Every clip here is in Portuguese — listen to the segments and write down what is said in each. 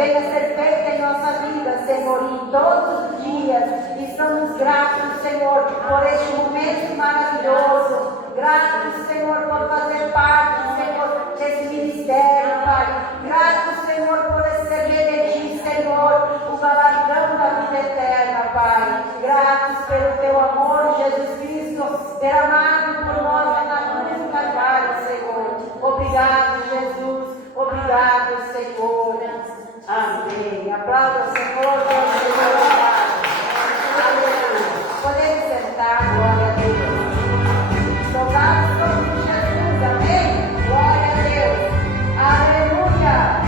venha ser feita em nossa vida, Senhor, em todos os dias. Estamos gratos, Senhor, por este momento maravilhoso. Gratos, Senhor, por fazer parte, Senhor, desse ministério, Pai. Gratos, Senhor, por receber de Ti, Senhor, o galardão da vida eterna, Pai. Gratos pelo Teu amor, Jesus Cristo, derramado por nós na cruz do Calvário, Senhor. Obrigado, Jesus. Obrigado, Senhor. Amém. Aplauda o Senhor, aleluia. Podemos sentar, glória a Deus. Louvado somos Jesus, amém? Glória a Deus. Aleluia.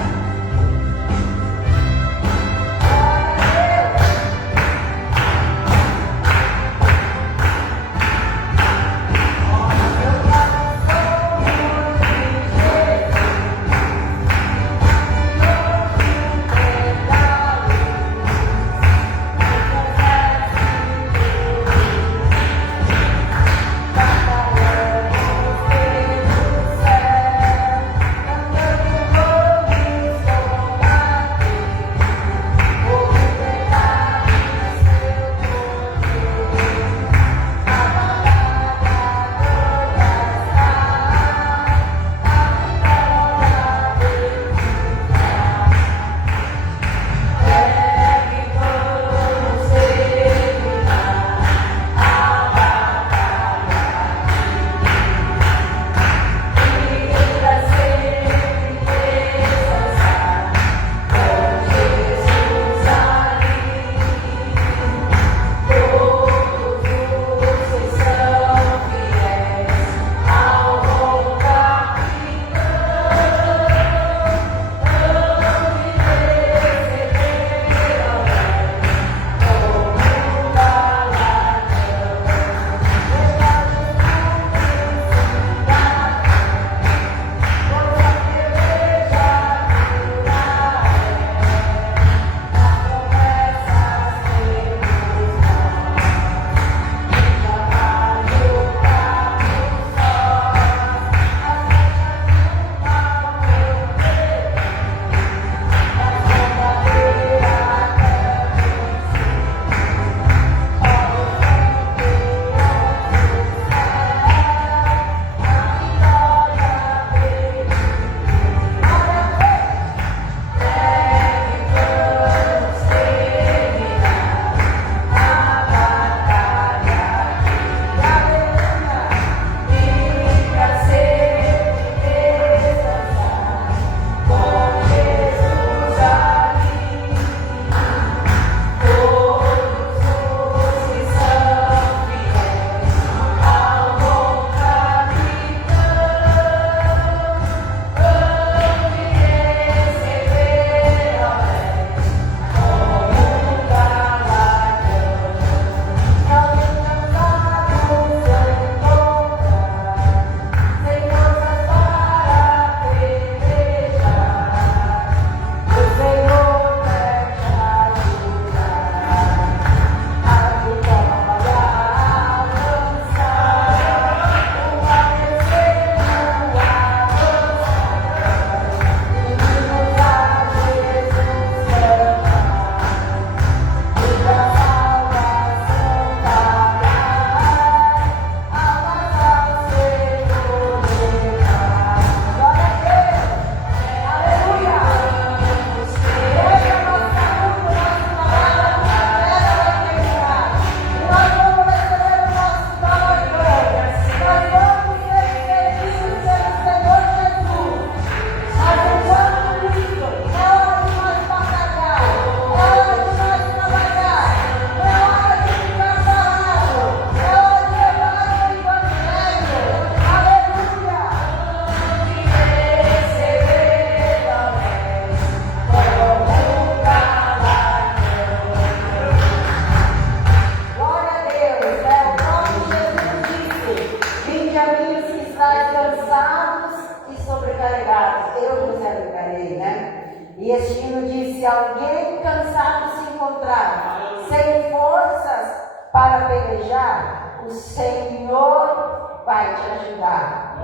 E este hino diz: se alguém cansado se encontrar, sem forças para pelejar, o Senhor vai te ajudar.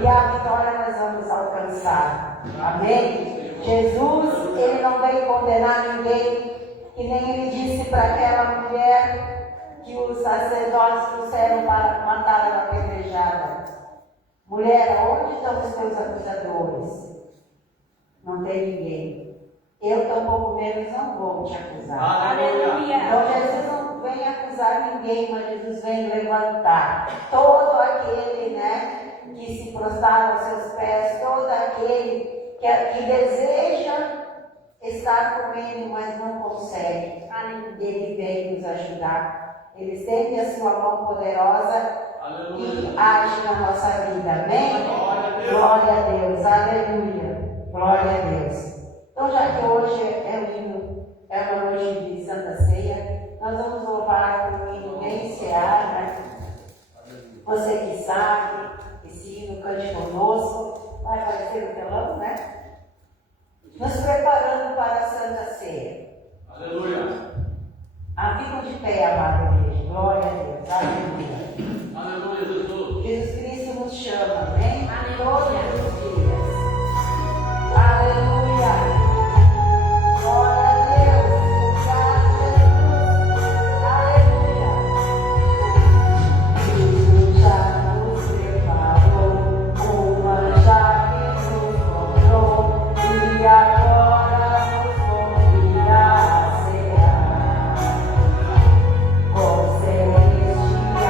E a vitória nós vamos alcançar. Amém? Jesus, Ele não veio condenar ninguém, que nem ele disse para aquela mulher que os sacerdotes trouxeram para matá-la na apedrejada. Mulher, onde estão os teus acusadores? Não tem ninguém. Eu tampouco menos não vou te acusar. Aleluia. Então Jesus não vem acusar ninguém, mas Jesus vem levantar todo aquele, que se prostara aos seus pés, todo aquele que deseja estar com ele, mas não consegue. Ele vem nos ajudar. Ele estende a sua mão poderosa. Aleluia. E age na nossa vida, amém? Glória a Deus, aleluia, glória a Deus. Então, já que hoje é uma noite de Santa Ceia, nós vamos louvar com o hino bem cear, né? Você que sabe, esse hino cante conosco, vai aparecer no telão, né? Nos preparando para a Santa Ceia. Aleluia. Ficam de pé, amada igreja, glória a Deus, aleluia. Aleluia, Jesus. Jesus Cristo nos chama, amém? Todos Aleluia. os dias. Aleluia. Glória a Deus. Obrigado, Jesus. Aleluia. Jesus já nos preparou, o manjar que nos comprou, e agora nos convida a cear. Com celestial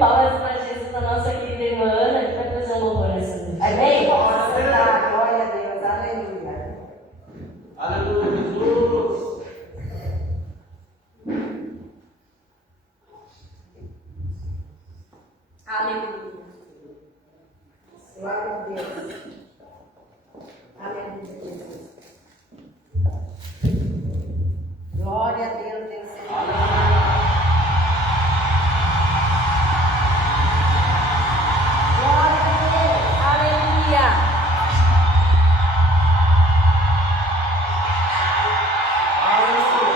palmas para Jesus, a nossa querida irmã Ana, que vai trazer um louvor nessa noite. Amém? Glória a Deus. Aleluia. Aleluia, Jesus. Aleluia. Glória a Deus. Aleluia, Jesus. Glória a Deus, Deus Senhor. Glória a Deus. Aleluia. Aleluia.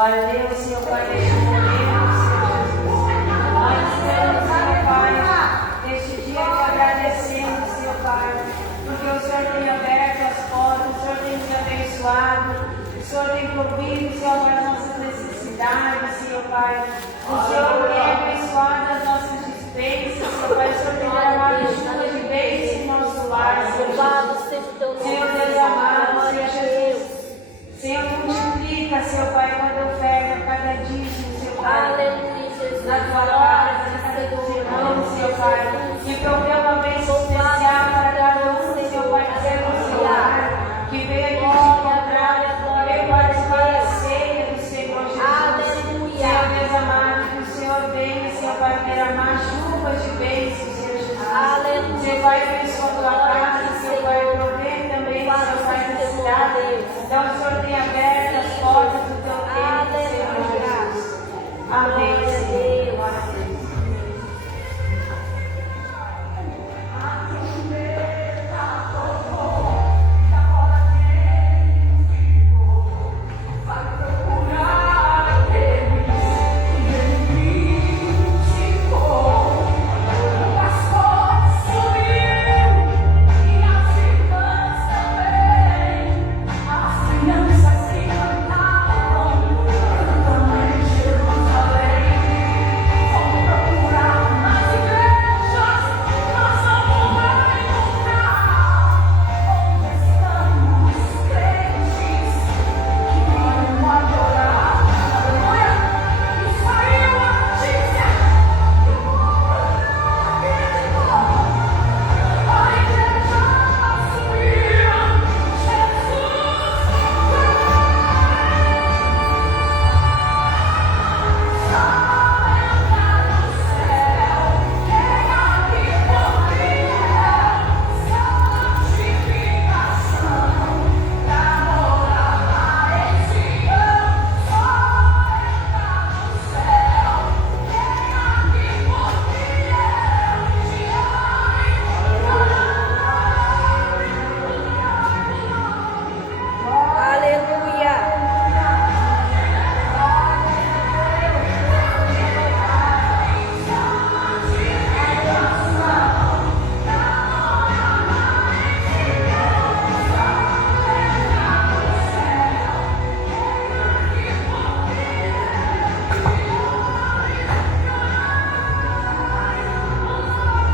Glória a Deus, Senhor Pai, neste momento, Senhor Jesus. Nós estamos, Senhor Pai, neste dia te agradecendo, Senhor Pai, porque o Senhor tem aberto as portas, o Senhor tem nos abençoado, o Senhor tem provido, Senhor, para as nossas necessidades, Senhor Pai. O Senhor tem abençoado as nossas dispensas, Senhor Pai. O Senhor tem derramado chuva de bênção em nosso lar, Senhor Jesus. Senhor Deus amado, Senhor Jesus. Senhor, multiplica, Senhor Pai, cada oferta, cada dízimo, Senhor Pai. Aleluia, Jesus. Na tua casa, na casa dos irmãos, Senhor Pai. Que provê uma bênção especial para cada um, Senhor Pai, que serve no seu lar. Que venha aqui te encontrar, venha participar da ceia do Senhor Jesus. Aleluia. Senhor Deus amado, que o Senhor venha, Senhor Pai, derramar chuvas de bênçãos, Senhor Jesus. Aleluia. Senhor Pai, abençoa a tua casa, Senhor Pai, provê também, Senhor Pai, da cidade. Então o Senhor tem aberto as portas do teu reino, Senhor Jesus. Amém, Senhor.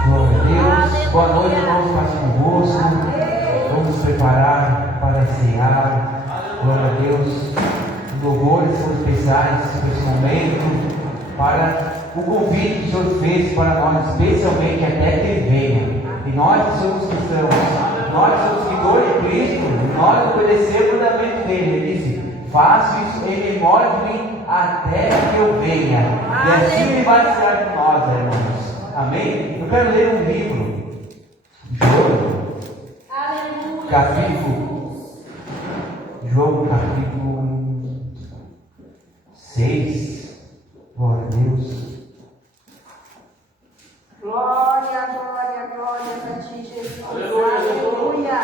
Glória a Deus. Boa noite, irmãos, paz convosco. Vamos preparar para cear. Glória a Deus. Louvores são especiais nesse momento para o convite que o Senhor fez para nós, especialmente até que Ele venha. E nós que somos cristãos, nós somos seguidores de Cristo, nós obedecemos o mandamento dele. Ele disse: faço isso em memória de mim até que eu venha. E assim Ele vai estar com nós, irmãos. Amém? Eu quero ler um livro. João capítulo 6. Glória a Deus. Glória, glória, glória para ti, Jesus. Aleluia.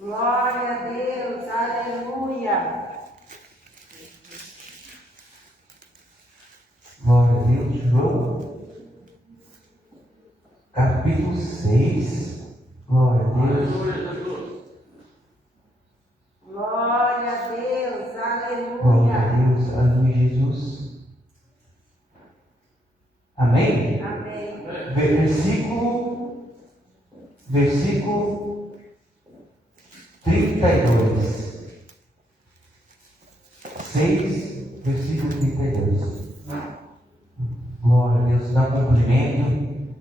Glória a Deus. Aleluia. Glória a Deus. João capítulo 6. Glória a Deus. Glória a Deus. Glória a Aleluia. Deus. Aleluia, Jesus. Amém? Amém. Versículo 32. 6, versículo 32. Glória a Deus. Dá um cumprimento,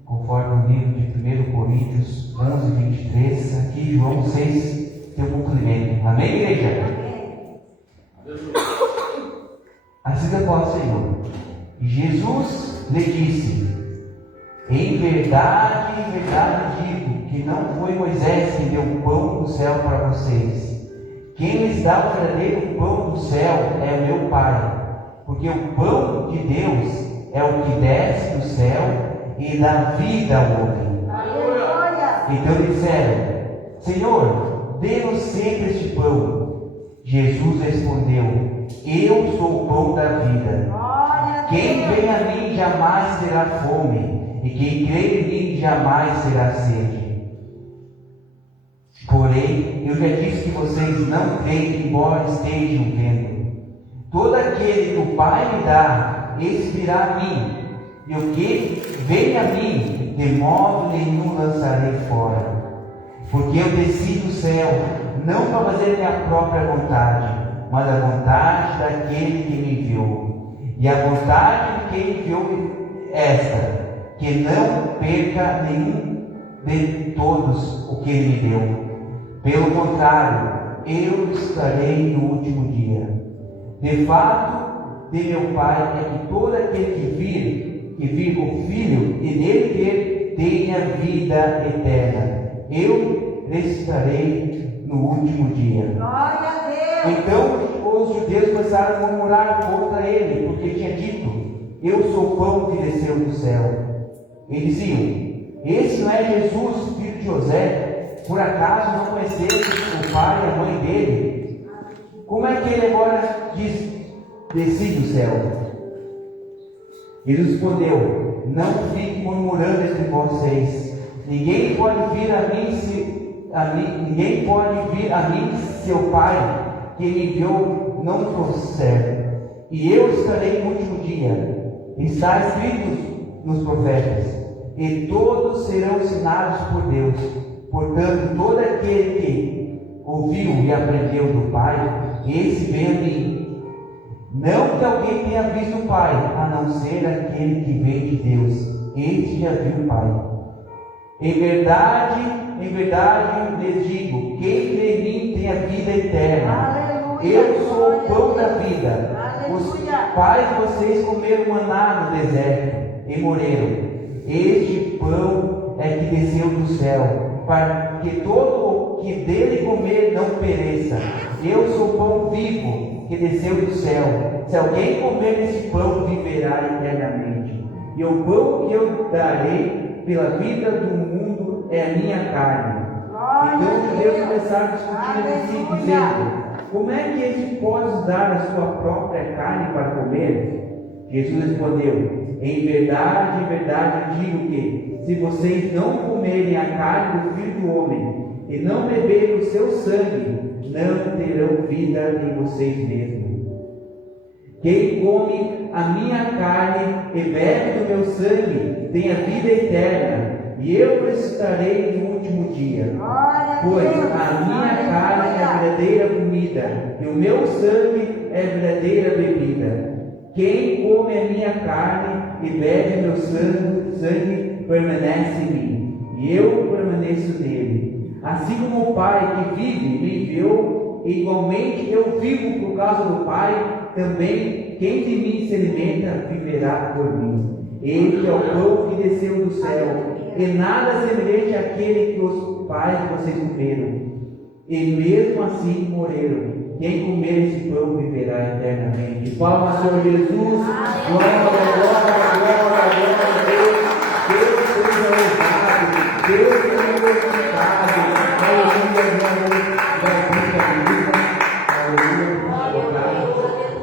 conforme o livro de 1 Coríntios 11, 23. Aqui, João 6, tem um cumprimento. Amém, igreja? Amém. Assim eu posso, Senhor. Jesus lhe disse: em verdade digo que não foi Moisés que deu o pão do céu para vocês. Quem lhes dá o verdadeiro pão do céu é o meu Pai. Porque o pão de Deus é o que desce do céu e dá vida ao homem. Aleluia. Então disseram: Senhor, dê-nos sempre este pão. Jesus respondeu: Eu sou o pão da vida. Quem vem a mim jamais terá fome, e quem crê em mim jamais terá sede. Porém, eu já disse que vocês não creem, embora estejam vendo. Todo aquele que o Pai me dá, esse virá a mim, e o que vem a mim, de modo nenhum lançarei fora. Porque eu desci do céu, não para fazer minha própria vontade, mas a vontade daquele que me enviou. E a vontade de quem enviou esta, que não perca nenhum de todos o que ele me deu. Pelo contrário, eu estarei no último dia. De fato, de meu Pai é que todo aquele que vir o Filho e nele crer, tenha vida eterna. Eu ressuscitarei no último dia. Glória a Deus. Então os judeus começaram a murmurar contra ele, porque tinha dito: Eu sou o pão que desceu do céu. Eles diziam: Esse não é Jesus, filho de José? Por acaso não conhecemos o pai e a mãe dele? Como é que ele agora diz: Desci do céu? Ele respondeu: Não fique murmurando entre vocês. Ninguém pode vir a mim se o Pai que me enviou não trouxer. E eu estarei no último dia. Está escrito nos profetas: E todos serão ensinados por Deus. Portanto, todo aquele que ouviu e aprendeu do Pai, esse vem a mim. Não que alguém tenha visto o Pai, a não ser aquele que vem de Deus. Este já viu o Pai. Em verdade lhes digo: quem crê em mim tem a vida eterna. Aleluia. Eu sou o pão da vida. Aleluia. Os pais de vocês comeram maná no deserto e morreram. Este pão é que desceu do céu, para que todo o que dele comer não pereça. Eu sou o pão vivo que desceu do céu. Se alguém comer desse pão, viverá eternamente. E o pão que eu darei pela vida do mundo é a minha carne. Então os judeus começaram a discutir entre si, dizendo: Como é que ele pode dar a sua própria carne para comer? Jesus respondeu: Em verdade eu digo que, se vocês não comerem a carne do Filho do Homem e não beberem o seu sangue, não terão vida em vocês mesmos. Quem come a minha carne e bebe do meu sangue tem a vida eterna, e eu ressuscitarei no último dia. Pois a minha carne é a verdadeira comida, e o meu sangue é a verdadeira bebida. Quem come a minha carne e bebe meu sangue permanece em mim, e eu permaneço nele. Assim como o Pai que vive me enviou, igualmente eu vivo por causa do Pai. Também quem de mim se alimenta viverá por mim. Este é o pão que desceu do céu, e nada semelhante àquele que os pais de vocês comeram, e mesmo assim morreram. Quem comer esse pão viverá eternamente. Palmas ao Senhor Jesus. Glória a Deus. Deus seja louvado. Deus seja glorificado.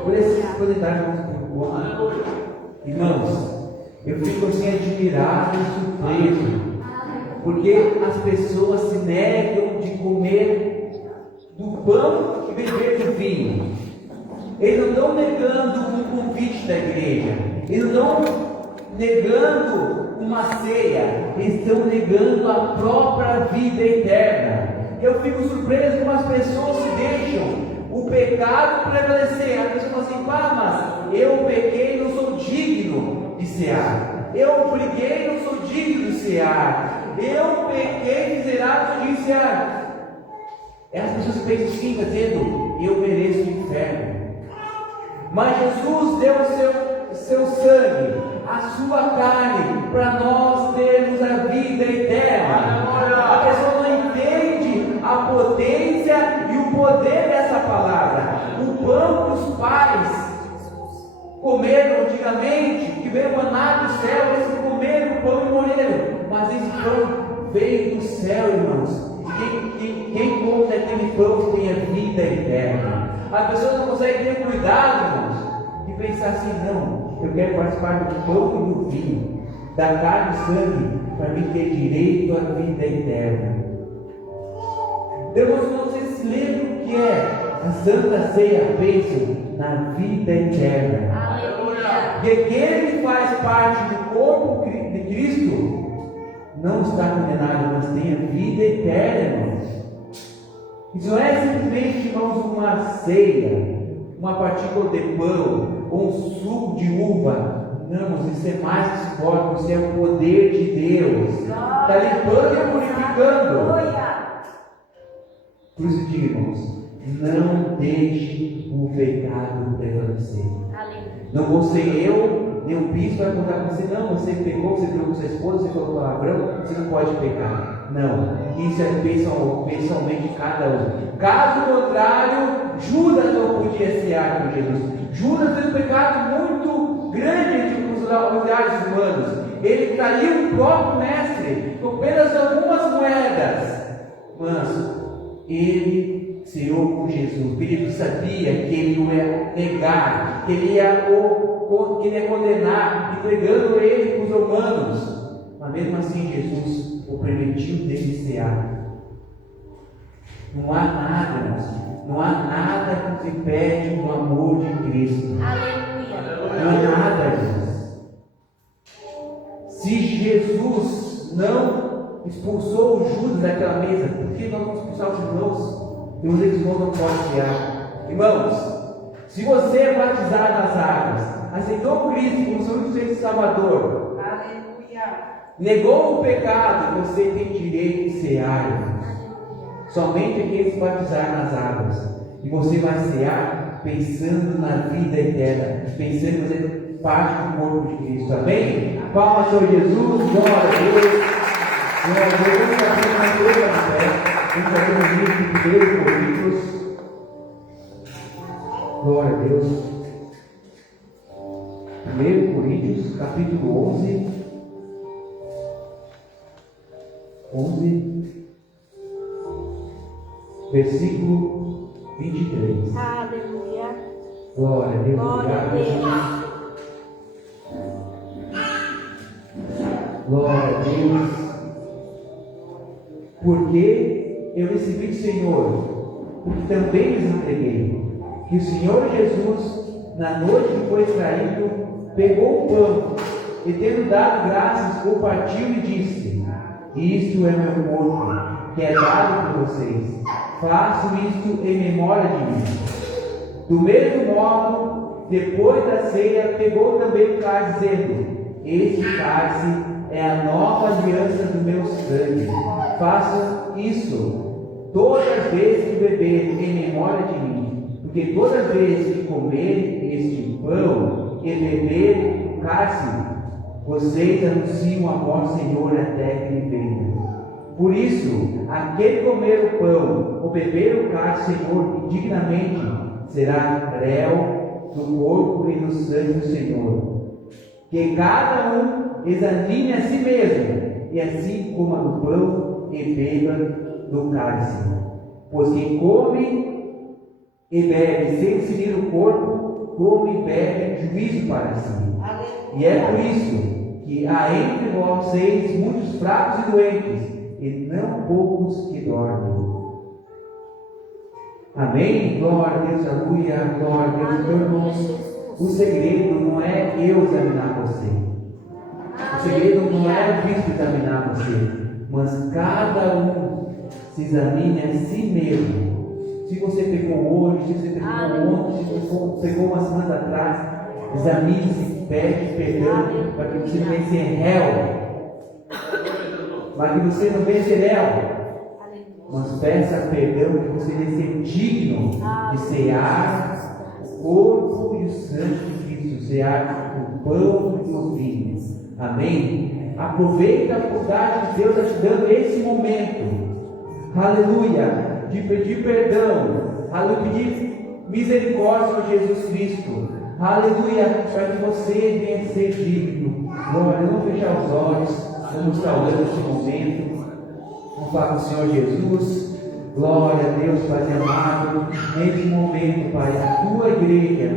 Por esse comentário, irmãos, eu fico assim admirado e surpreso, porque as pessoas se negam de comer do pão e beber do vinho. Eles não estão negando um convite da igreja, eles não estão negando uma ceia, eles estão negando a própria vida eterna. Eu fico surpreso como as pessoas se deixam o pecado prevalecer. A pessoa fala assim: mas eu pequei, não sou digno de cear. Eu briguei, não sou digno de cear. Eu pequei, miserável, não sou digno de cear. As pessoas pensam assim, dizendo: eu mereço o inferno. Mas Jesus deu o seu sangue, a sua carne, para nós termos a vida eterna. A pessoa não entende a potência e o poder dessa palavra. O pão que os pais comeram antigamente, que veio maná do céu, eles comeram o pão e morreram. Mas esse pão veio do céu, irmãos. Quem come daquele pão tem a vida eterna. A pessoa não consegue ter cuidado, irmãos, de pensar assim: não, eu quero participar do pão e do vinho, da carne e sangue, para mim ter direito à vida eterna. Deus, vocês se lembram o que é a Santa Ceia, a bênção na vida eterna. Aleluia. E aquele que faz parte do corpo de Cristo não está condenado, mas tem a vida eterna, irmãos. Isso não é simplesmente, irmãos, uma ceia, uma partícula de pão ou um suco de uva. Não, irmãos, isso é mais que forte, isso é o poder de Deus. Está limpando e purificando. Por isso digo, irmãos, não deixe o pecado prevalecer. Não vou ser eu, nem o bispo vai contar com você: não, você pegou, você brigou com sua esposa, você falou palavrão, você não pode pecar. Não, isso é pessoalmente de cada um. Caso contrário, Judas não podia cear com Jesus. Judas fez um pecado muito grande entre os olhares humanos. Ele traiu o próprio mestre com apenas algumas moedas. Mas ele ceou com Jesus, porque ele sabia que ele ia negar, que ele ia condenar, entregando ele para os romanos. Mas mesmo assim, Jesus o permitiu dele cear. Não há nada, irmãos, não há nada que nos impede do amor de Cristo. Não há nada, irmãos. Se Jesus não expulsou o Judas daquela mesa, por que nós vamos expulsar os irmãos? E os irmãos não podem cear. Irmãos, se você é batizado nas águas, aceitou Cristo como seu único Senhor e Salvador, negou o pecado, você tem direito de cear, irmãos. Somente aqueles que batizaram nas águas. E você vai cear pensando na vida eterna, pensando em fazer parte do corpo de Cristo. Amém? Palmas ao Senhor Jesus, glória a Deus. Glória a Deus. Vamos fazer uma coisa na fé. Vamos fazer um livro de 1 Coríntios. Glória a Deus. 1 Coríntios, capítulo 11. 11, versículo 23. Aleluia. Glória a Deus. Glória a Deus. Glória a Deus. Porque eu recebi do Senhor, porque também lhes entreguei, que o Senhor Jesus, na noite que foi traído, pegou o pão e, tendo dado graças, o partiu e disse: isto é meu corpo, que é dado por vocês. Faço isto em memória de mim. Do mesmo modo, depois da ceia, pegou também o cálice, dizendo: este cálice é a nova aliança do meu sangue. Façam isso todas as vezes que beberem em memória de mim. Porque todas as vezes que comerem este pão e beberem o cálice, vocês anunciam a vosso Senhor até que ele venha. Por isso, aquele comer o pão ou beber o cálice, Senhor, indignamente, será réu do corpo e do sangue do Senhor. Que cada um examine a si mesmo, e assim coma do pão e beba do cálice. Pois quem come e bebe sem decidir o corpo, come e bebe juízo para si. E é por isso que há entre vocês muitos fracos e doentes, e não poucos que dormem. Amém? Glória a Deus, aleluia, glória a Deus. Então, irmãos, o segredo não é eu examinar você. O segredo não é o Cristo examinar você, mas cada um se examine a si mesmo. Se você pecou hoje, se você pecou ontem, se você pecou uma semana atrás, examine-se, pede perdão, para que você não venha ser réu. Para que você não venha ser réu. Mas peça perdão, que você venha ser digno de cear o corpo e o sangue de Cristo, cear o pão e o vinho. Amém? Aproveita a bondade de Deus te dando esse momento. Aleluia! De pedir perdão. Aleluia! Pedir misericórdia ao Jesus Cristo. Aleluia! Para que você venha ser digno. Glória, não fechar os olhos. Vamos estar orando nesse momento. Fala o Senhor Jesus. Glória a Deus, Pai amado. Nesse momento, Pai, a tua igreja,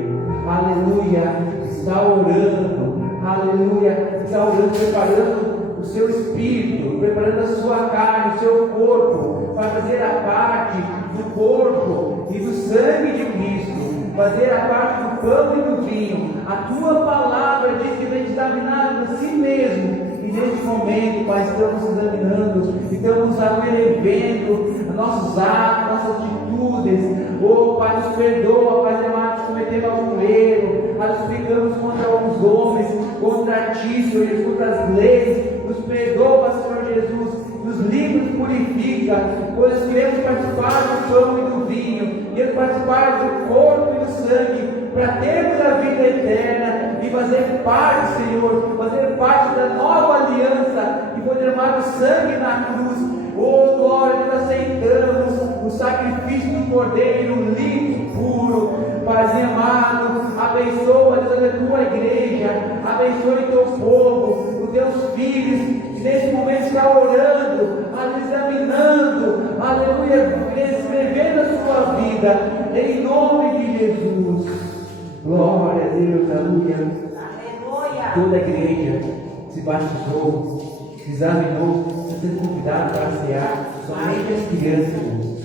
aleluia, está orando, aleluia, está orando, preparando o seu espírito, preparando a sua carne, o seu corpo, para fazer a parte do corpo e do sangue de Cristo, fazer a parte do pão e do vinho. A tua palavra diz que vem examinar a si mesmo. E nesse momento, Pai, estamos examinando, estamos revendo nossos atos, nossas atitudes. Oh, Pai, nos perdoa, Pai amado, se cometemos algum erro, nós pecamos contra alguns homens, contra Ti, Senhor Jesus, contra as leis. Nos perdoa, Senhor Jesus, nos livra, nos purifica, pois queremos participar do pão e do vinho, queremos participar do corpo e do sangue, para termos a vida eterna e fazer parte, Senhor, fazer parte da nova aliança e poder derramar o sangue na cruz. Oh, glória, nós aceitamos o sacrifício do Cordeiro limpo, puro. Paizinho amado, abençoa, Deus, a tua igreja, abençoe teu povo, os teus filhos, que nesse momento está orando, examinando, aleluia, escrevendo a sua vida, em nome de Jesus. Glória a Deus, aleluia. Toda a igreja se batizou, se examinou, está sendo convidado para cear, somente as crianças.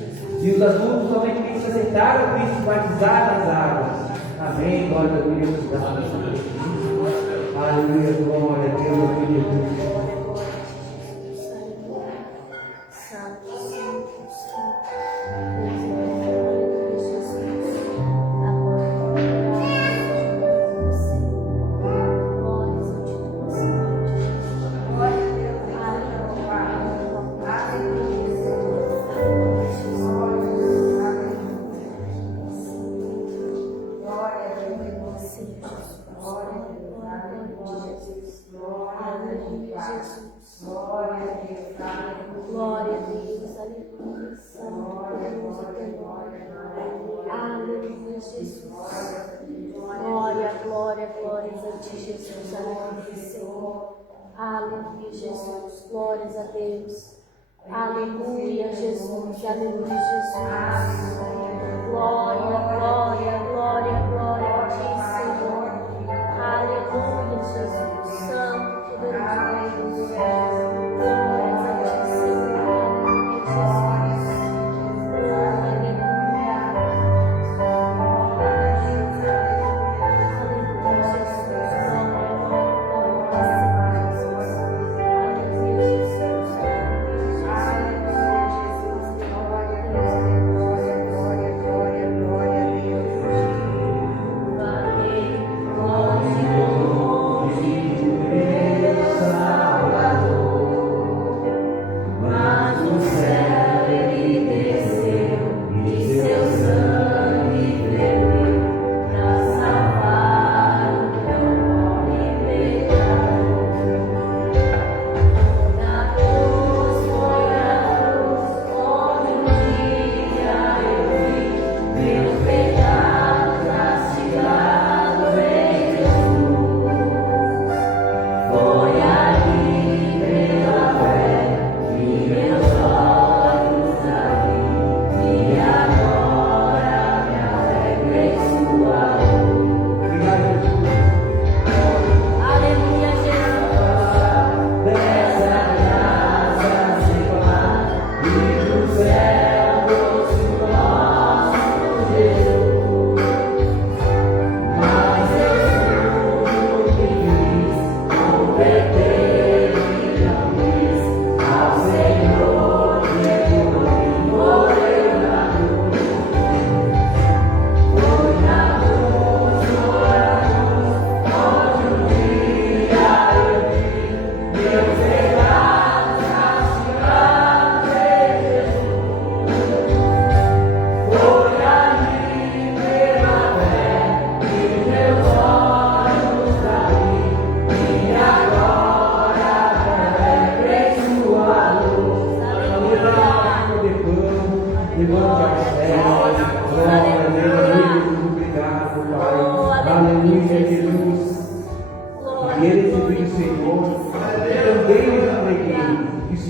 E os adultos somente têm que se aceitar o Cristo, batizar nas águas. Amém. Glória a Deus. Aleluia. Glória a Deus. Aleluia. Aleluia, Jesus. Glórias a Deus. Aleluia, Jesus. Aleluia, Jesus. Glória, glória, glória, glória a Ti, Senhor. Aleluia, Jesus. Santo, poderoso Deus. Glórias a Ti, Senhor. Aleluia, Jesus.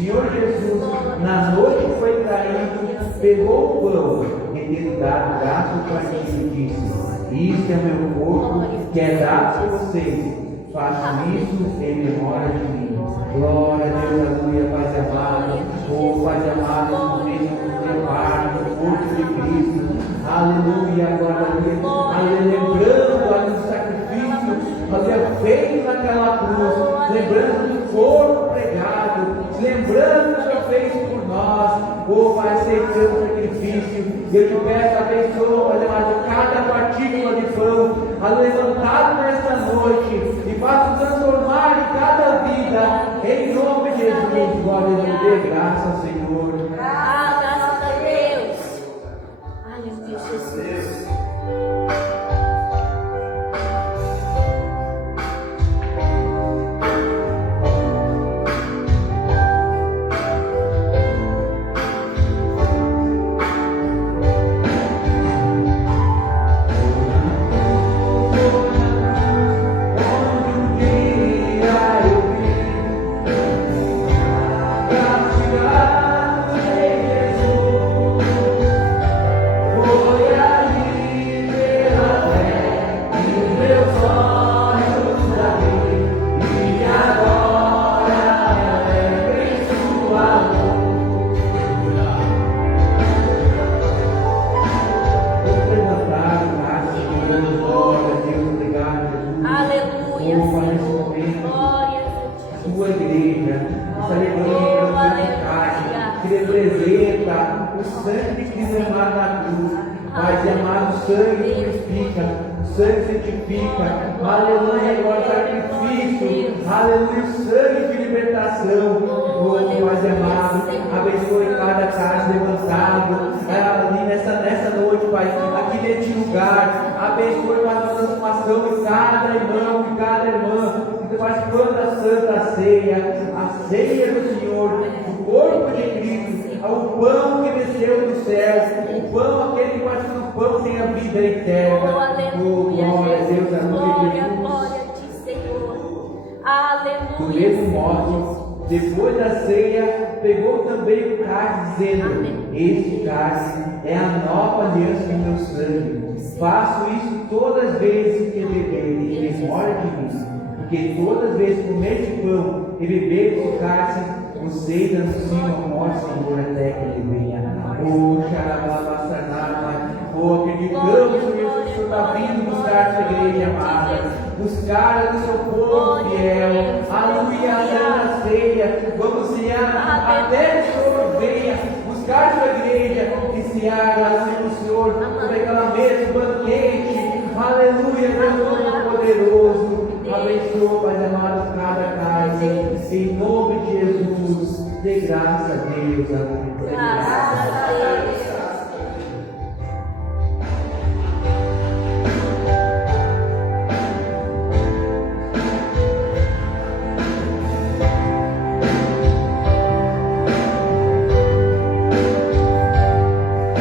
Senhor Jesus, na noite que foi traído, pegou o pão e tendo dado graça ao partido e disse: isto é meu corpo que é dado por vocês. Façam isso em memória de mim. Glória a Deus, aleluia, Pai amado. Oh, Pai amado, mesmo preparo o corpo de Cristo. Aleluia, glória a Deus. Aleluia, lembrando ali do sacrifício, aleluia, feito naquela cruz. Lembrando do corpo pregado. Lembrando do que Ele fez por nós. Oh, Pai, aceitando o sacrifício. Eu te peço, abençoa, Pai amado, cada partícula de pão, levantado nesta noite, e faça transformar em cada vida, em nome de Jesus. Glória a Deus, dê graça, Senhor. Graças a Deus. Aleluia, Jesus. Depois da ceia, pegou também o cálice, dizendo: este cálice é a nova aliança em meu sangue. Faço isso todas as vezes que beberem em memória de mim. Porque todas as vezes que comerem pão e beberem o cálice, vocês anunciam a morte do Senhor até que Ele venha. Oh, xarababassanama. Oh, acreditamos que o Senhor está vindo buscar a sua igreja amada. Buscar o seu povo fiel, aleluia, a ceia, vamos cear até que o Senhor venha, buscar sua igreja e cear, aleluia, o Senhor, por aquela mesa, banquete, aleluia, Deus poderoso, abençoa, Pai amado, cada casa, em nome de Jesus, dê graça a Deus, aleluia. Graças a Deus.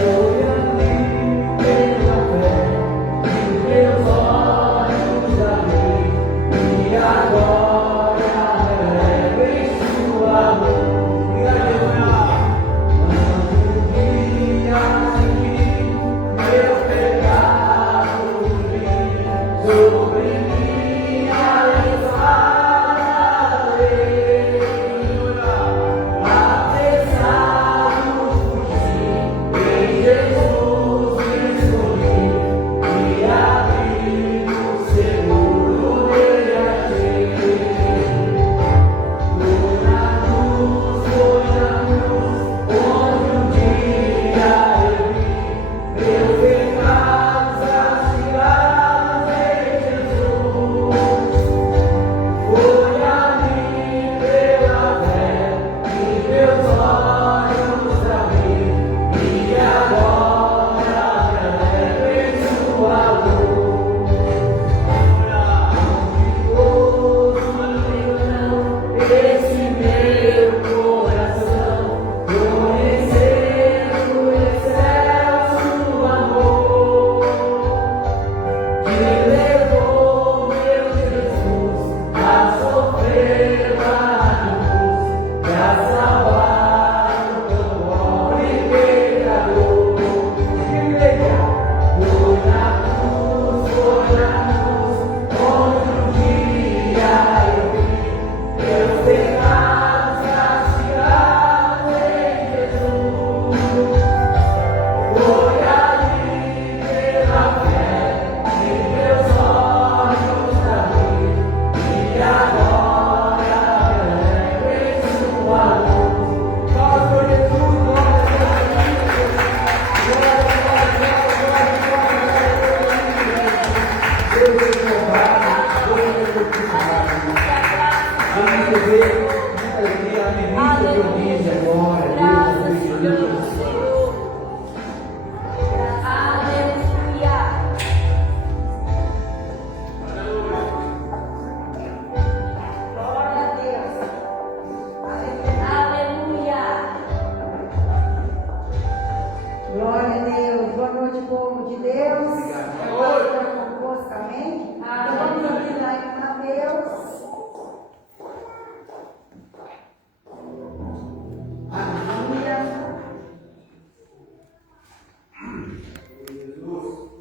Glória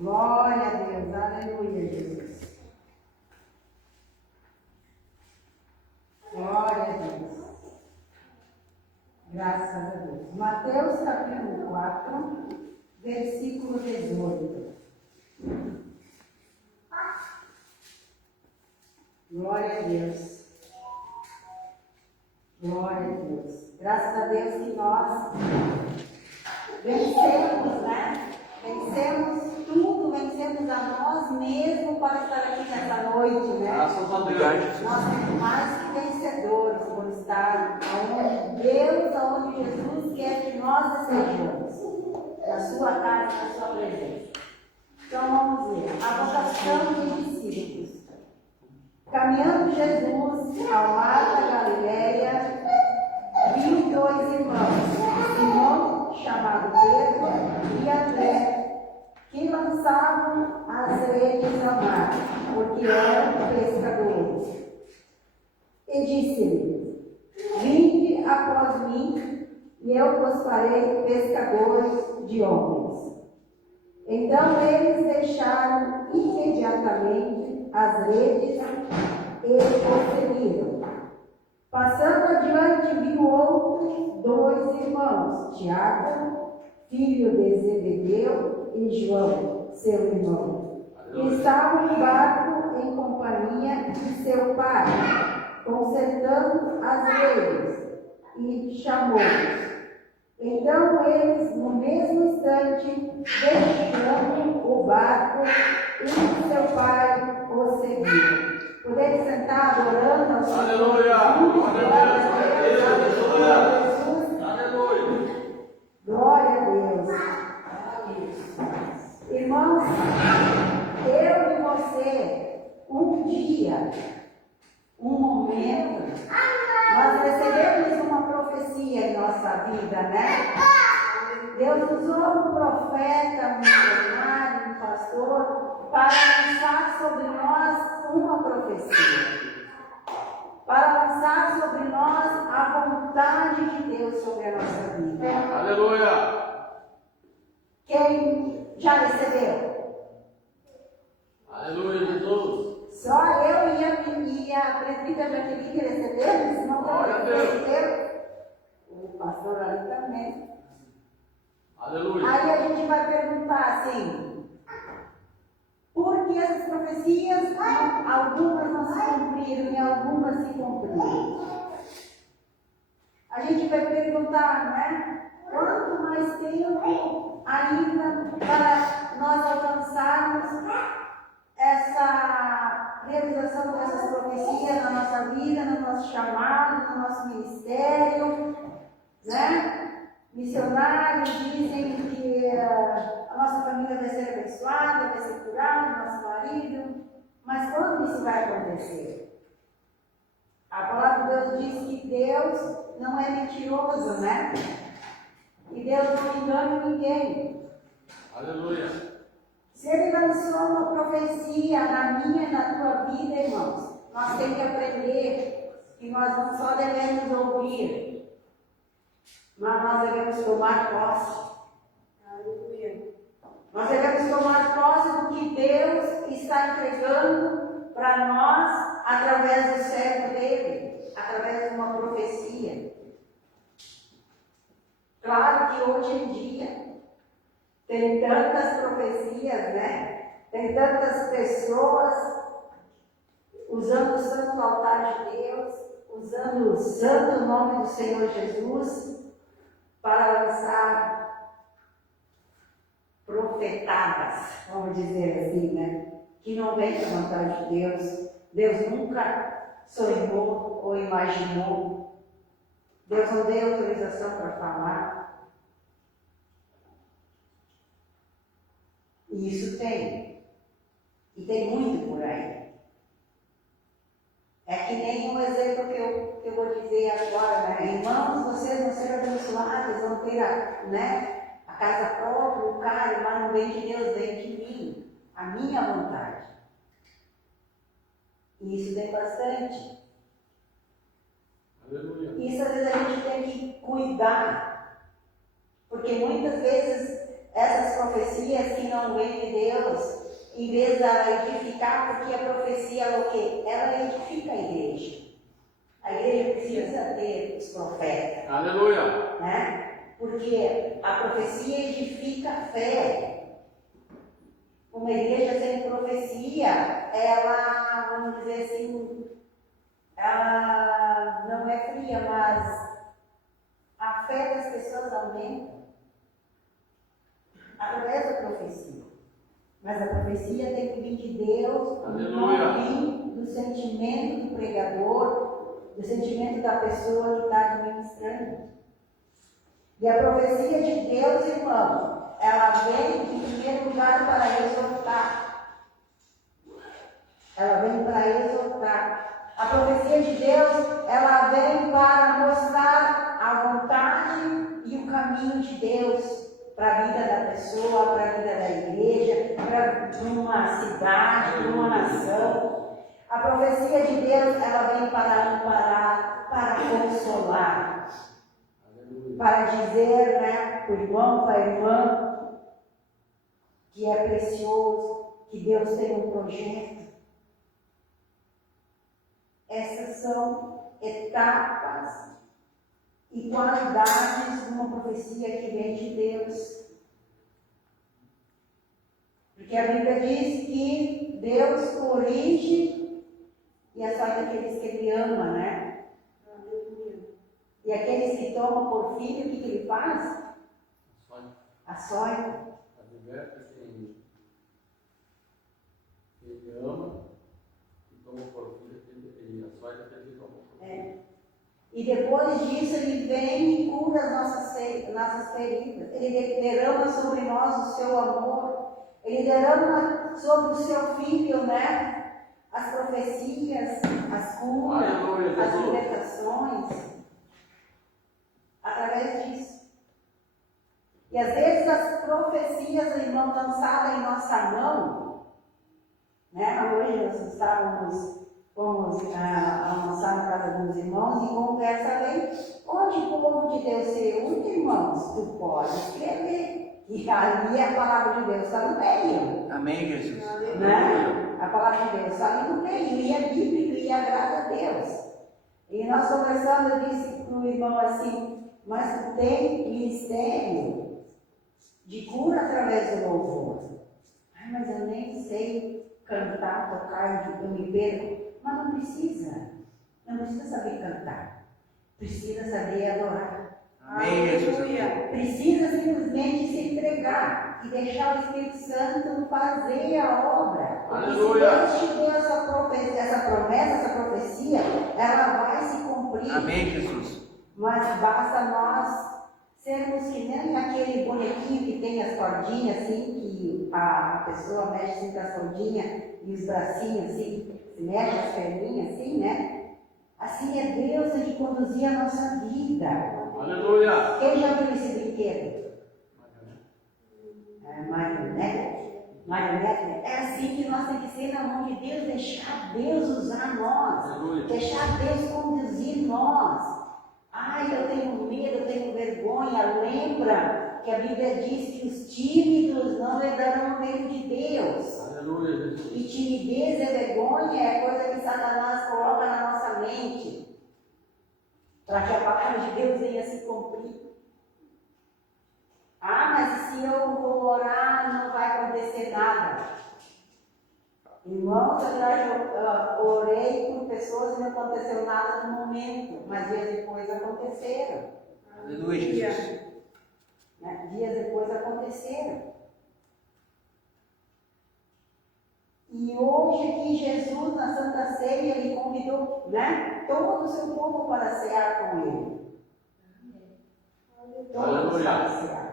Glória a Deus, aleluia, Jesus. Glória a Deus. Graças a Deus. Mateus capítulo 4, versículo 18. Glória a Deus. Glória a Deus. Graças a Deus que nós vencemos, né? Vencemos tudo, vencemos a nós mesmos para estar aqui nessa noite, né? Graças a Deus. Nós somos mais que vencedores por estar onde Deus, aonde Jesus quer que nós estejamos, na sua casa, na sua presença. Então vamos ver, a vocação de discípulos. Caminhando Jesus ao mar da Galileia, viu dois irmãos, Simão, chamado Pedro, e André, que lançavam as redes ao mar, porque eram pescadores. E disse-lhe: vinde após mim, e eu vos farei pescadores de homens. Então eles deixaram imediatamente as redes e o seguiram. Passando adiante, viu outros dois irmãos, Tiago, filho de Zebedeu, e João, seu irmão, que estavam no barco em companhia de seu pai, consertando as redes, e chamou-os. Então eles, no mesmo instante, deixando o barco, e seu pai o seguiram. Poder sentar adorando ao Senhor. Aleluia! Glória a Deus. Aleluia! Glória a Deus. Irmãos, eu e você, um dia, um momento, nós recebemos uma profecia em nossa vida, né? Deus usou um profeta, um missionário, um pastor, para lançar sobre nós uma profecia. Para lançar sobre nós a vontade de Deus sobre a nossa vida. Aleluia! Quem já recebeu? Aleluia, Jesus! Só eu e a presbítera Jaqueline recebemos? Não Glória a Deus. receberam? O pastor ali também. Aleluia! Aí a gente vai perguntar assim: por que essas profecias, algumas não se cumpriram e algumas se cumpriram? A gente vai perguntar, né? Quanto mais tempo ainda para nós alcançarmos essa realização dessas profecias na nossa vida, no nosso chamado, no nosso ministério, né? Missionários dizem que a nossa família vai ser abençoada, vai ser curada, nosso marido, mas quando isso vai acontecer? A palavra de Deus diz que Deus não é mentiroso, né? E Deus não engana ninguém. Aleluia! Se Ele lançou uma profecia na minha e na tua vida, irmãos, nós temos que aprender que nós não só devemos ouvir, mas nós devemos tomar posse. Aleluia. Nós devemos tomar posse do que Deus está entregando para nós através do servo dele, através de uma profecia. Claro que hoje em dia tem tantas profecias, né? Tem tantas pessoas usando o santo altar de Deus, usando o santo nome do Senhor Jesus para lançar profetadas, vamos dizer assim, né? Que não vem da vontade de Deus. Deus nunca sonhou ou imaginou. Deus não deu autorização para falar. E isso tem. E tem muito por aí. É que nem um exemplo que eu vou dizer agora, né? Irmãos, vocês vão ser abençoados, vão ter a casa própria, o carro, mas não vem de Deus, vem de mim, a minha vontade. E isso tem bastante. Aleluia! Isso às vezes a gente tem que cuidar, porque muitas vezes essas profecias que não vêm de Deus, em vez dela edificar, porque a profecia é o quê? Ela edifica a igreja. A igreja precisa ter os profetas, Aleluia. né? Porque a profecia edifica a fé. Uma igreja sem profecia, ela, vamos dizer assim, ela não é fria, mas a fé das pessoas aumenta através da profecia. Mas a profecia tem que vir de Deus, Aleluia. não vir do sentimento do pregador, do sentimento da pessoa que está administrando. E a profecia de Deus, irmão, ela vem em primeiro lugar para exortar. Ela vem para exortar. A profecia de Deus, ela vem para mostrar a vontade e o caminho de Deus para a vida da pessoa, para a vida da igreja, para uma cidade, para uma nação. A profecia de Deus, ela vem para amparar, para consolar, para dizer, né, para o irmão, para a irmã, que é precioso, que Deus tem um projeto. Essas são etapas e qualidades de uma profecia que vem de Deus. Porque a Bíblia diz que Deus corrige e açoita aqueles que Ele ama, né? E aqueles que tomam por filho, o que Ele faz? Açoita. A liberta quem Ele ama e toma por filho, e açoita aquele que toma por filho. E depois disso Ele vem e cura as nossas feridas. Ele derrama sobre nós o seu amor. Ele derrama sobre o seu filho, né? As profecias, as curas, Aleluia, as Jesus. libertações. Através disso. E às vezes as profecias, irmão, lançadas em nossa mão, né? Hoje nós fomos almoçar na casa dos irmãos e conversa bem. Onde o povo de Deus se une, irmãos, tu pode escrever. E ali a palavra de Deus está no meio. Amém, Jesus. Né? A palavra de Deus está ali no meio. E é bíblico e agrada a Deus. E nós conversando, eu disse para o irmão assim, mas tu tem ministério de cura através do louvor. Ai, mas eu nem sei cantar, tocar, eu me perco. Mas não precisa. Não precisa saber cantar. Precisa saber adorar. Amém, Jesus. Precisa simplesmente se entregar e deixar o Espírito Santo fazer a obra. Porque Aleluia. se Deus te deu essa promessa, essa profecia, ela vai se cumprir. Amém, Jesus. Mas basta nós sermos que nem aquele bonequinho que tem as cordinhas assim, que a pessoa mexe assim com as cordinhas e os bracinhos assim, se mexe as perninhas assim, né? Assim é Deus a que conduzir a nossa vida. Aleluia. Quem já viu esse brinquedo? Marionete. É assim que nós temos que ser na mão de Deus, deixar Deus usar nós, Aleluia. deixar Deus conduzir nós. Ai, eu tenho medo, eu tenho vergonha. Lembra que a Bíblia diz que os tímidos não herdarão o reino de Deus. Aleluia, Jesus. E timidez e vergonha é coisa que Satanás coloca na nossa mente, para que a palavra de Deus venha se cumprir. Ah, mas se eu vou orar, não vai acontecer nada. Irmãos, eu orei por pessoas e não aconteceu nada no momento, mas dias depois aconteceram. Aleluia, Jesus. Né? Dias depois aconteceram. E hoje aqui Jesus, na Santa Ceia, Ele convidou, né, todo o seu povo para cear com Ele. Todos para cear.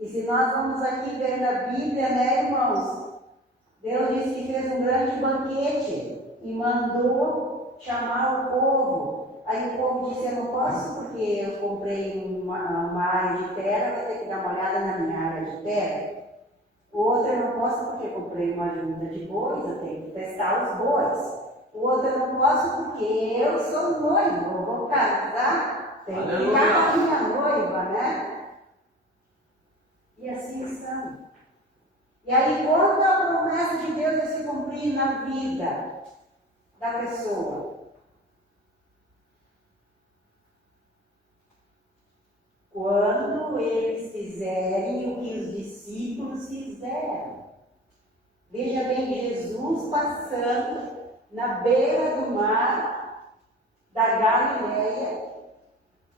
E se nós vamos aqui ver na Bíblia, né, irmãos? Deus disse que fez um grande banquete e mandou chamar o povo. Aí o povo disse, eu não posso porque eu comprei uma área de terra, vou ter que dar uma olhada na minha área de terra. O outro eu não posso porque eu comprei uma junta de bois, eu tenho que testar os bois. O outro eu não posso porque eu sou noivo, eu vou casar, tenho que ficar com a minha noiva, né? E assim estamos. E aí, quando a promessa de Deus vai se cumprir na vida da pessoa? Quando eles fizerem o que os discípulos fizeram. Veja bem, Jesus passando na beira do mar da Galileia,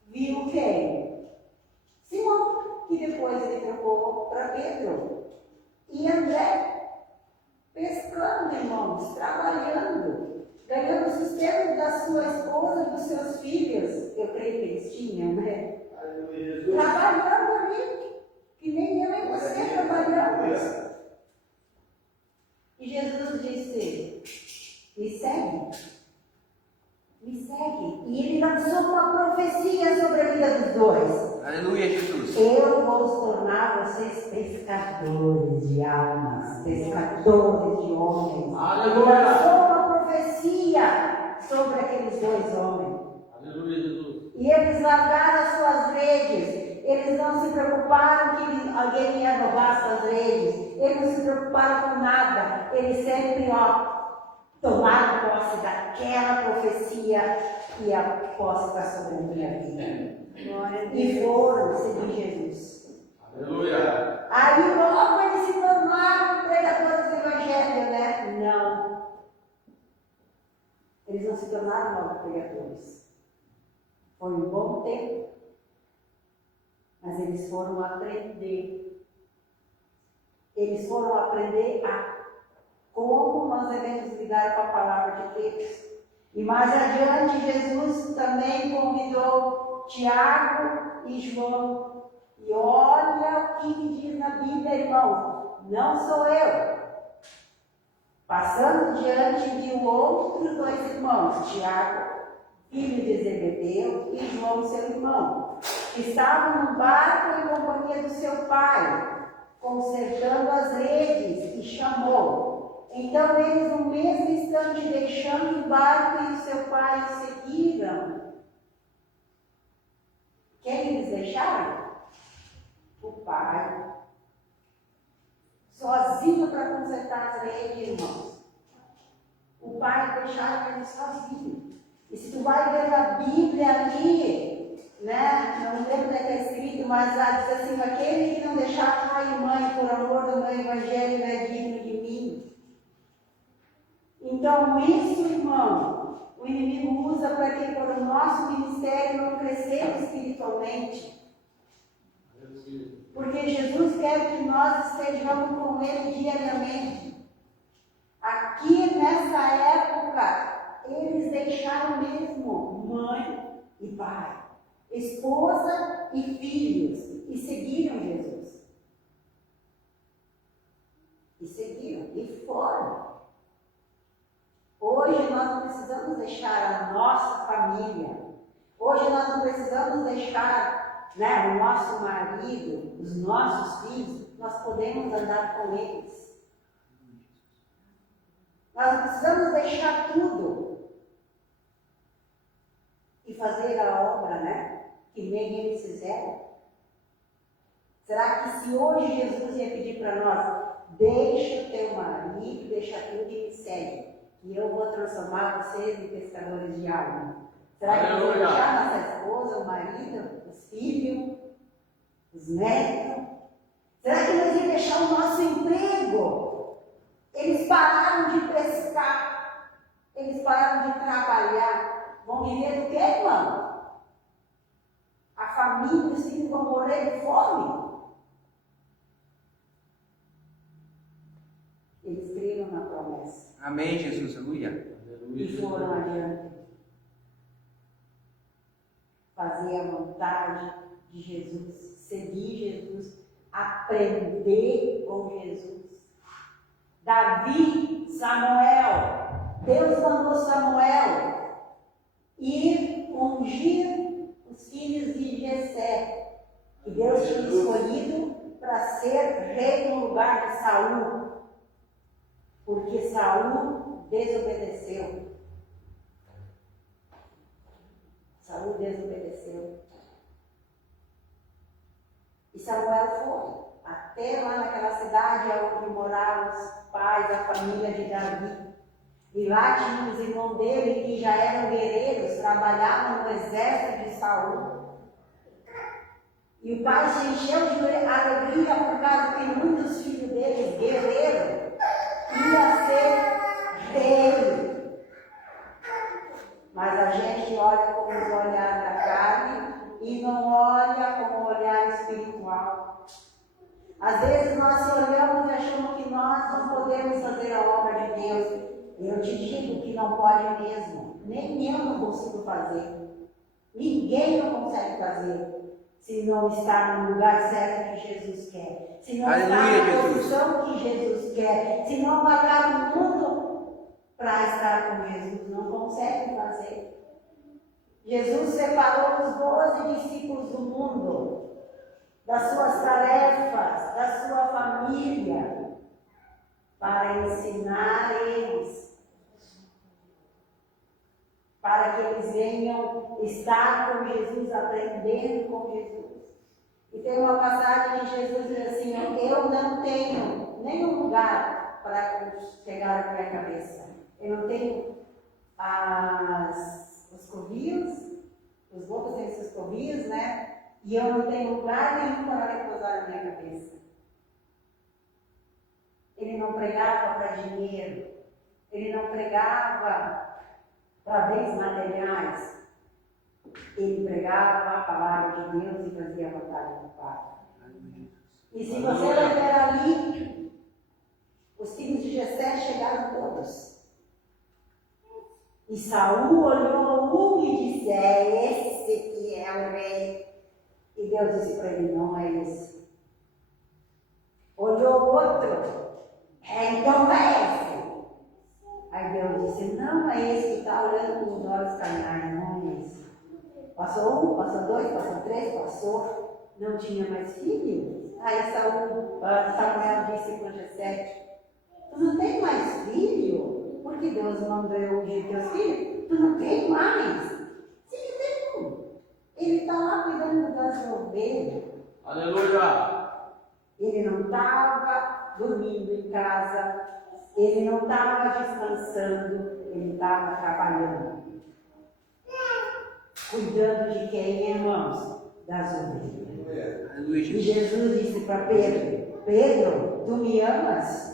viu quem? Simão, que depois ele trocou para Pedro. E André, pescando, irmãos, trabalhando, ganhando o sustento da sua esposa e dos seus filhos. Eu creio que eles tinham, né? Trabalhando ali, que nem eu e você trabalhamos. E Jesus disse: me segue, me segue. E ele lançou uma profecia sobre a vida dos dois. Aleluia, Jesus. Eu vou tornar vocês pescadores de almas, pescadores de homens. Aleluia. Ele lançou uma profecia sobre aqueles dois homens. Aleluia, Jesus. E eles largaram as suas redes. Eles não se preocuparam que alguém ia roubar suas redes. Eles não se preocuparam com nada. Eles sempre, tomaram posse daquela profecia que a posse está sobre a minha vida. E foram seguir Jesus. Aleluia. Aí logo eles se tornaram pregadores do Evangelho, né? Não. Eles não se tornaram logo pregadores. Foi um bom tempo. Mas eles foram aprender. Eles foram aprender como nós devemos lidar com a palavra de Deus. E mais adiante, Jesus também convidou Tiago e João. E olha o que diz na Bíblia, irmão. Não sou eu. Passando diante, viu outros dois irmãos, Tiago, filho de Zebedeu, e João, seu irmão, que estavam no barco em companhia do seu pai, consertando as redes, e chamou. Então eles, no mesmo instante, deixando o barco e o seu pai, o seguiram. Quem eles deixaram? O pai. Sozinho para consertar as redes, irmãos. O pai deixaram ele sozinho. E se tu vai ver a Bíblia ali, né? Não lembro onde é escrito, mas lá diz assim: aquele que não deixar pai e mãe por amor do meu evangelho não é digno de mim. Então, isso, irmão, o inimigo usa para que por o nosso ministério não crescemos espiritualmente. Porque Jesus quer que nós estejamos com Ele diariamente. Aqui nessa época, eles deixaram mesmo mãe e pai, esposa e filhos, e seguiram Jesus. E seguiram, e foram. Hoje nós não precisamos deixar a nossa família. Hoje nós não precisamos deixar, o nosso marido, os nossos filhos. Nós podemos andar com eles. Nós não precisamos deixar tudo e fazer a obra, que nem eles fizeram. Será que se hoje Jesus ia pedir para nós: deixa o teu marido, deixa tudo e me segue, que eu vou transformar vocês em pescadores de alma? Será que eles iam deixar nossa esposa, o marido, os filhos, os netos? Será que eles iam deixar o nosso emprego? Eles pararam de pescar, eles pararam de trabalhar. Vão viver do quê, irmão? A família, os filhos vão morrer de fome. Eles creram na promessa. Amém, Jesus. Aleluia. E foram adiante. Fazer a vontade de Jesus, seguir Jesus, aprender com Jesus. Davi, Samuel, Deus mandou Samuel ir ungir os filhos de Jessé, que Deus tinha escolhido para ser rei no lugar de Saul, porque Saul desobedeceu. Saul desobedeceu. E Samuel foi. até lá naquela cidade onde moravam os pais, a família de Davi. E lá tinha os irmãos dele que já eram guerreiros, trabalhavam no exército de Saul. E o pai se encheu de alegria por causa que muitos filhos deles, guerreiros, ia ser rei. Mas a gente olha com o olhar da carne e não olha com o olhar espiritual. Às vezes nós olhamos e achamos que nós não podemos fazer a obra de Deus. Eu te digo que não pode mesmo. Nem eu não consigo fazer. Ninguém não consegue fazer. Se não está no lugar certo que Jesus quer. Se não está na posição que Jesus quer. Se não largar o mundo para estar com Jesus. Não consegue fazer. Jesus separou os 12 discípulos do mundo, das suas tarefas, da sua família, para ensinar eles, para que eles venham estar com Jesus, aprendendo com Jesus. E tem uma passagem que Jesus diz assim: eu não tenho nenhum lugar para chegar à minha cabeça. Eu não tenho os covios, os outros têm seus covios, né? E eu não tenho lugar nenhum para repousar na minha cabeça. Ele não pregava para dinheiro, ele não pregava para bens materiais, ele pregava a palavra de Deus e fazia a vontade do Pai. E se você ler ali, os filhos de Jessé chegaram todos. E Saul olhou um e disse: é esse que é o rei. E Deus disse para ele: não é esse. Olhou o outro: então é esse. Aí Deus disse: não é esse que está olhando com os olhos carnais, não é esse. Passou um, passou dois, passou três, passou, não tinha mais filho. Aí Samuel disse para Jessé: tu não tem mais filho? Porque Deus mandou eu ungir teus filhos? Tu não tem mais? Sim, tem. Ele está lá cuidando das ovelhas. Aleluia! Ele não estava dormindo em casa, ele não estava descansando, ele estava trabalhando. Cuidando de quem, irmãos? Das ovelhas. E Jesus disse para Pedro: Pedro, tu me amas?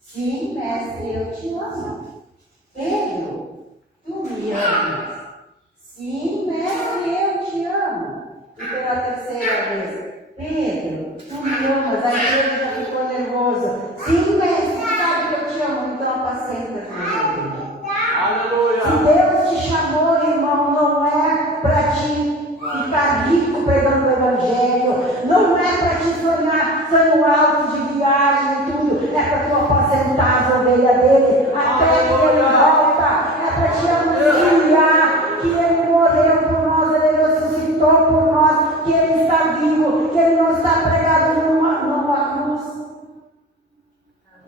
Sim, mestre, eu te amo. Pedro, tu me amas? Sim, mestre, eu te amo. E pela terceira vez: Pedro, tu me amas? Aí Pedro já ficou nervoso. Sim, mestre, sabe que eu te amo, então apacenta as minhas ovelhas. Aleluia! Se Deus te chamou, irmão, não é para te ficar rico pregando o Evangelho, não é para te sonhar sonho alto de viagem e tudo, é para tu apacentar as ovelhas dele até que ele volta, é para te anunciar que ele morreu por nós, ele ressuscitou por nós, que ele está vivo, que ele não está pregado numa cruz.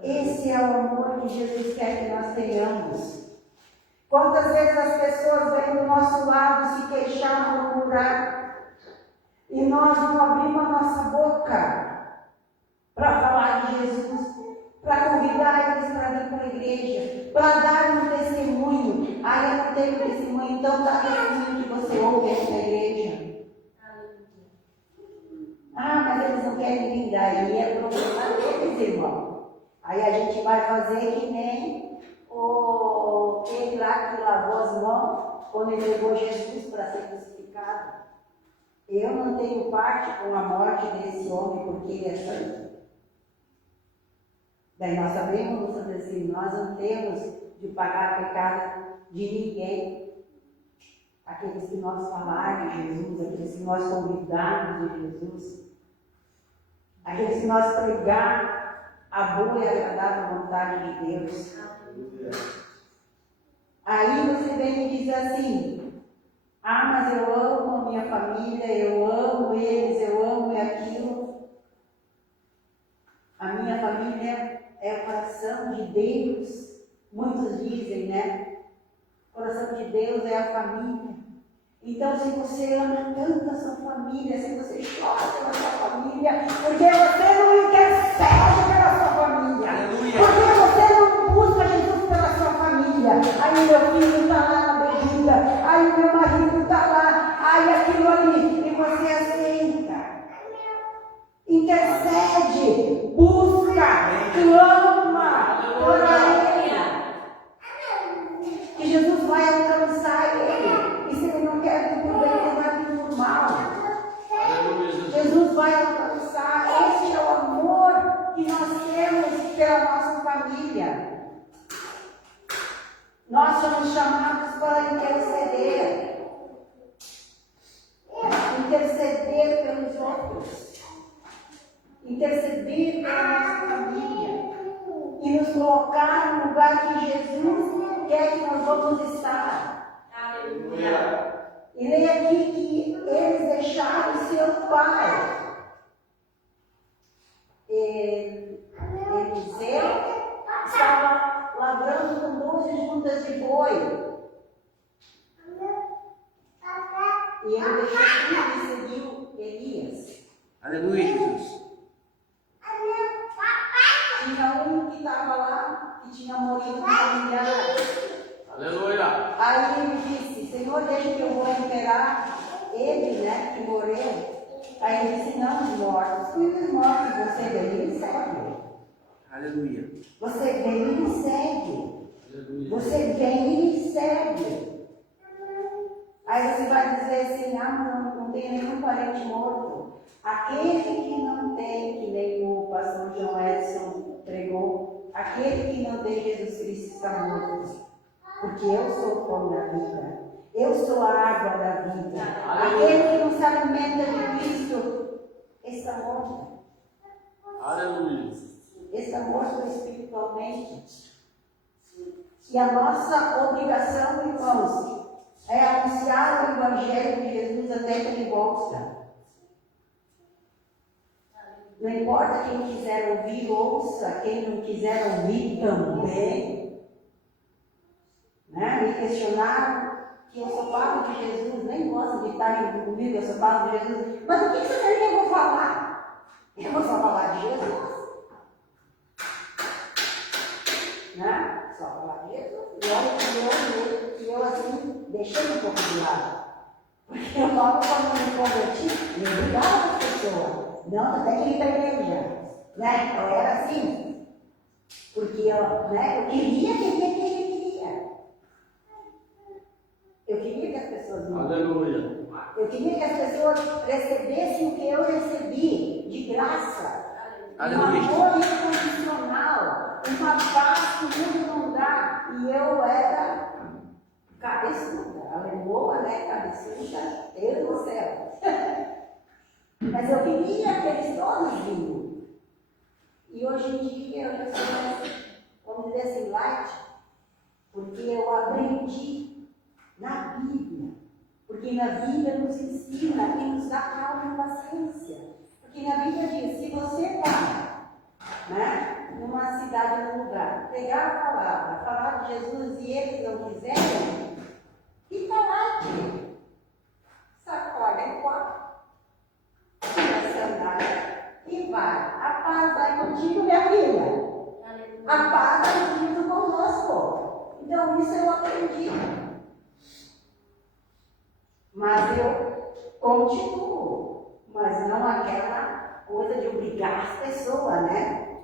Esse é o amor que Jesus quer que nós tenhamos. Quantas vezes as pessoas vêm do nosso lado se queixar, murmurar, e nós não abrimos a nossa boca para falar de Jesus, para convidar eles para vir para a igreja, para dar um testemunho. Ah, eu não tenho testemunho, então dá testemunho que você ouve aqui na igreja. Ah, mas eles não querem vir, daí é problema deles, irmão. Aí a gente vai fazer que nem aquele lá que lavou as mãos quando ele levou Jesus para ser crucificado. Eu não tenho parte com a morte desse homem porque ele é santo. Daí nós sabemos assim, nós não temos de pagar pecado de ninguém. Aqueles que nós falarmos de Jesus, aqueles que nós convidarmos de Jesus, aqueles que nós pregar a boa e agradável vontade de Deus. Aí você vem e diz assim: ah, mas eu amo a minha família, eu amo eles, eu amo aquilo. A minha família é o coração de Deus. Muitos dizem, né? O coração de Deus é a família. Então, se você ama tanto a sua família, se você chora pela sua família, porque você não intercede pela sua família, porque você não busca Jesus pela sua família, aí meu filho está lá na bebida, aí meu marido está lá, aí aquilo ali, e você aceita, intercede, busca, clama, ora a Ele, que Jesus vai alcançar Ele. E se Ele não quer vir por bem, Ele vai vir por mal. Jesus vai alcançar. Esse é o amor que nós temos pela nossa família. Nós somos chamados para interceder. Interceder pelos outros. Interceder pela nossa família. E nos colocar no lugar que Jesus quer que nós vamos estar. Aleluia. E leia aqui que eles deixaram seu pai. Eliseu estava lavrando com 12 juntas de boi. E ele deixou tudo e seguiu Elias. Aleluia, Jesus. Tinha um que estava lá, que tinha morrido com familiares. Aleluia. Aí ele disse, Senhor, deixa que eu vou enterrar ele, né, que morreu. Aí ele disse, não, os mortos, filhos mortos, você vem e segue. Aleluia. Você vem e segue. Aleluia. Você vem e segue. Aí você vai dizer assim, não tem nenhum parente morto. Aquele que não tem, que nem o pastor João Edson pregou, aquele que não tem Jesus Cristo está morto. Porque eu sou o pão da vida. Eu sou a água da vida. Aquele que não se alimenta de Cristo está morto. Aleluia. Está morto espiritualmente. E a nossa obrigação, irmãos, é anunciar o Evangelho de Jesus até que Ele volta. Não importa quem quiser ouvir, ouça. Quem não quiser ouvir, também. Né? Me questionaram que eu sou pago de Jesus, nem gosto de estar junto comigo, eu sou pago de Jesus. Mas o que você quer que eu vou falar? Eu vou só falar de Jesus. Né? Só falar de Jesus. E olha que eu assim, deixei um pouco de lado. Porque eu logo quando eu me converti, eu brigava com as pessoas. Não, até que ir para a igreja. Né? Então era assim. Porque eu queria que ele queria. Eu queria que as pessoas me Aleluia. Eu queria que as pessoas recebessem o que eu recebi de graça. Aleluia. Um amor incondicional, uma paz que o mundo não dá. E eu era cabeçuda, aleluia, né? Cabeçuda, Deus do céu. Mas eu queria que eles todos vinham. E hoje em dia eu já sou mais, vamos dizer assim, light, porque eu aprendi na Bíblia. Porque na Bíblia nos ensina e nos dá calma e paciência. Porque na Bíblia diz, se você está, né, numa cidade, num lugar, pegar a palavra, falar de Jesus e eles não quiserem, fica lá, sacode em quatro, tira a sandália e vai. A paz vai contigo, minha filha. A paz vai junto conosco. Então isso eu aprendi. Mas eu continuo. Mas não aquela coisa de obrigar as pessoas, né?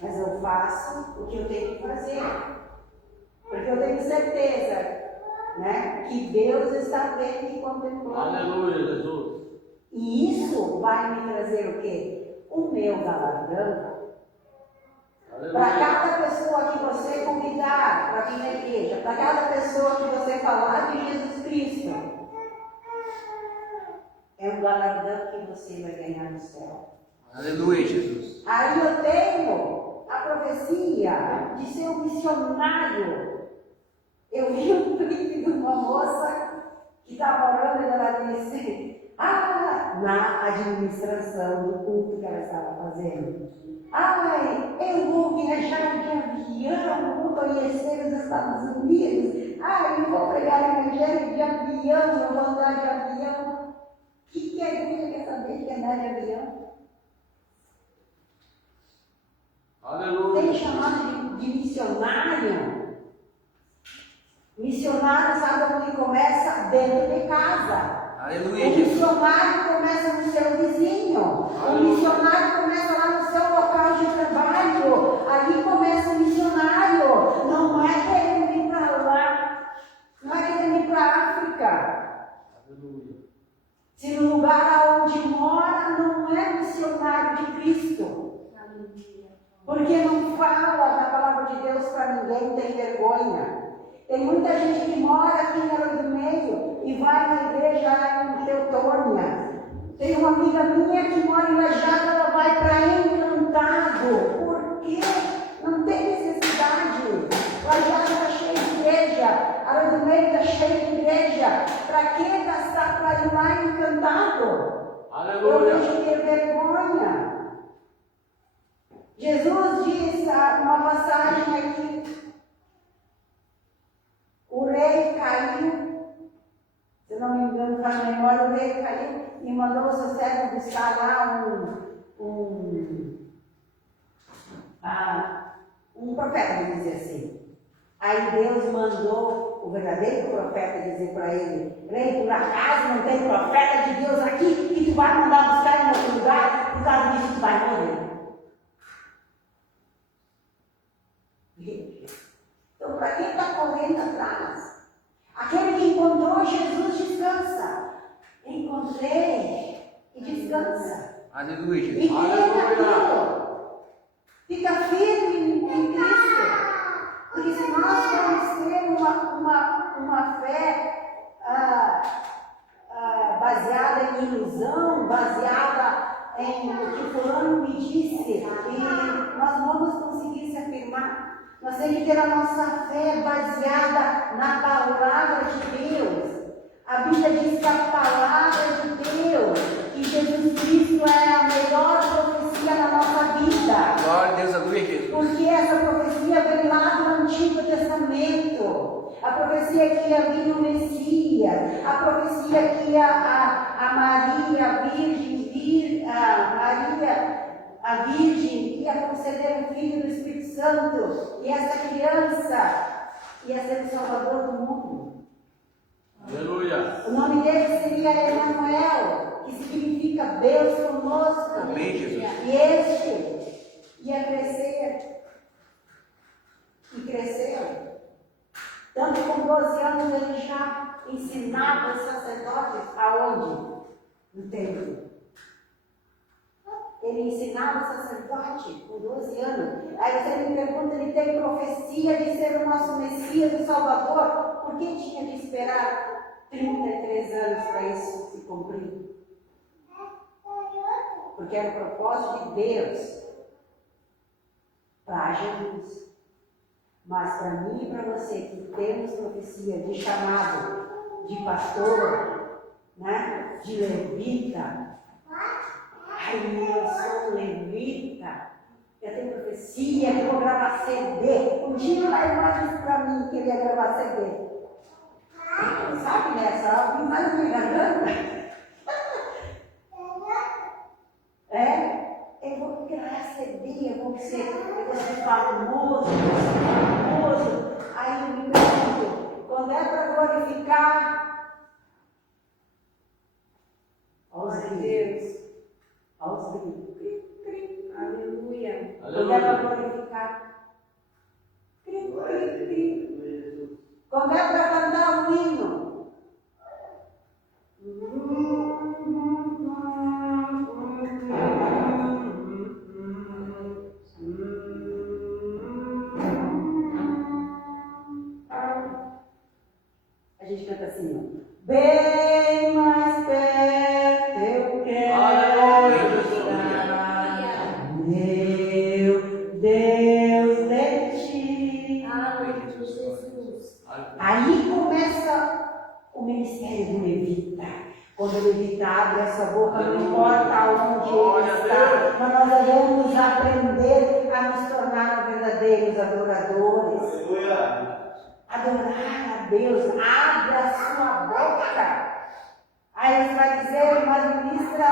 Mas eu faço o que eu tenho que fazer. Porque eu tenho certeza, né, que Deus está vendo e contemplando. Aleluia, Jesus. E isso vai me trazer o quê? O meu galardão. Para Aleluia. cada pessoa que você convidar para vir na igreja, para cada pessoa que você falar de Jesus Cristo, é um galardão que você vai ganhar no céu. Aleluia, Jesus. Aí eu tenho a profecia de ser um missionário. Eu vi um clipe de uma moça que estava orando e ela disse, na administração do culto que ela estava fazendo. Eu vou viajar de avião, vou conhecer os Estados Unidos. eu vou pregar o evangelho de avião, eu vou andar de avião. O que a igreja quer saber de andar de avião? Aleluia. Tem chamado de missionário. Missionário sabe onde começa? Dentro de casa. Aleluia, O Jesus. missionário começa no seu vizinho. O missionário começa lá no seu local de trabalho. Ali começa o missionário. Não é querendo ir para lá. Não é querendo ir para a África. Aleluia. Se no lugar onde mora não é missionário de Cristo. Porque não fala da palavra de Deus para ninguém, tem vergonha. Tem muita gente que mora aqui em Arroio do Meio e vai na igreja lá em Teutônia. Tem uma amiga minha que mora em Lajado, ela vai para Encantado. Por quê? Não tem necessidade. Lajado está cheio de igreja, Arroio do Meio está cheio de igreja. Para que gastar para ir lá em Encantado? Aleluia. Eu vejo ter vergonha. Jesus diz uma passagem aqui. O rei caiu, se não me engano, faz memória, o rei caiu e mandou o seu servo buscar lá um profeta, vamos dizer assim. Aí Deus mandou o verdadeiro profeta dizer para ele: rei, por acaso não tem profeta de Deus aqui que tu vai mandar buscar em outro lugar, por causa disso tu vai morrer. Então, para quem está correndo atrás? Aquele que encontrou Jesus descansa. Encontrei e descansa. Aleluia, E Jesus. crê naquilo. Fica firme em Cristo. Porque se nós vamos ter uma fé baseada em ilusão, baseada em o que fulano me disse, e nós não vamos conseguir se afirmar. Nós temos que ter a nossa fé baseada na palavra de Deus. A Bíblia diz que a palavra de Deus, que Jesus Cristo é a melhor profecia na nossa vida. Glória a Deus, aleluia, Jesus. Porque essa profecia vem lá do Antigo Testamento. A profecia que ia vir o Messias. A profecia que ia a Maria, a Virgem ia conceder o Filho do Espírito Santo, e essa criança ia ser o Salvador do mundo. Aleluia. O nome dele seria Emanuel, que significa Deus conosco. Amém, Jesus. E este ia crescer. E cresceu. Tanto com 12 anos ele já ensinava os sacerdotes aonde? No templo. Ele ensinava o sacerdote com 12 anos. Aí você me pergunta, ele tem profecia de ser o nosso Messias, o Salvador. Por que tinha de esperar 33 anos para isso se cumprir? Porque era o propósito de Deus para Jesus. Mas para mim e para você que temos profecia de chamado de pastor, né? De levita. Ai, eu sou levita, eu tenho profecia, eu vou gravar CD. Um dia lá ele disse para mim que ele ia gravar CD. Sabe nessa? Não vai me garganta? Eu vou gravar CD, eu vou ser famoso, Aí eu me pergunto, quando é para glorificar aos Deus. Aos gritos. Aleluia. Quando é para glorificar. Quando é para cantar o hino. A gente canta assim, ó. Bem mais perto eu quero estar, meu Deus de ti. Aí começa o ministério do levita. Quando o levita abre essa boca, não importa onde ele está, mas nós devemos aprender a nos tornar verdadeiros adoradores. adorar a Deus, abre a sua boca. Aí você vai dizer, mas ministra,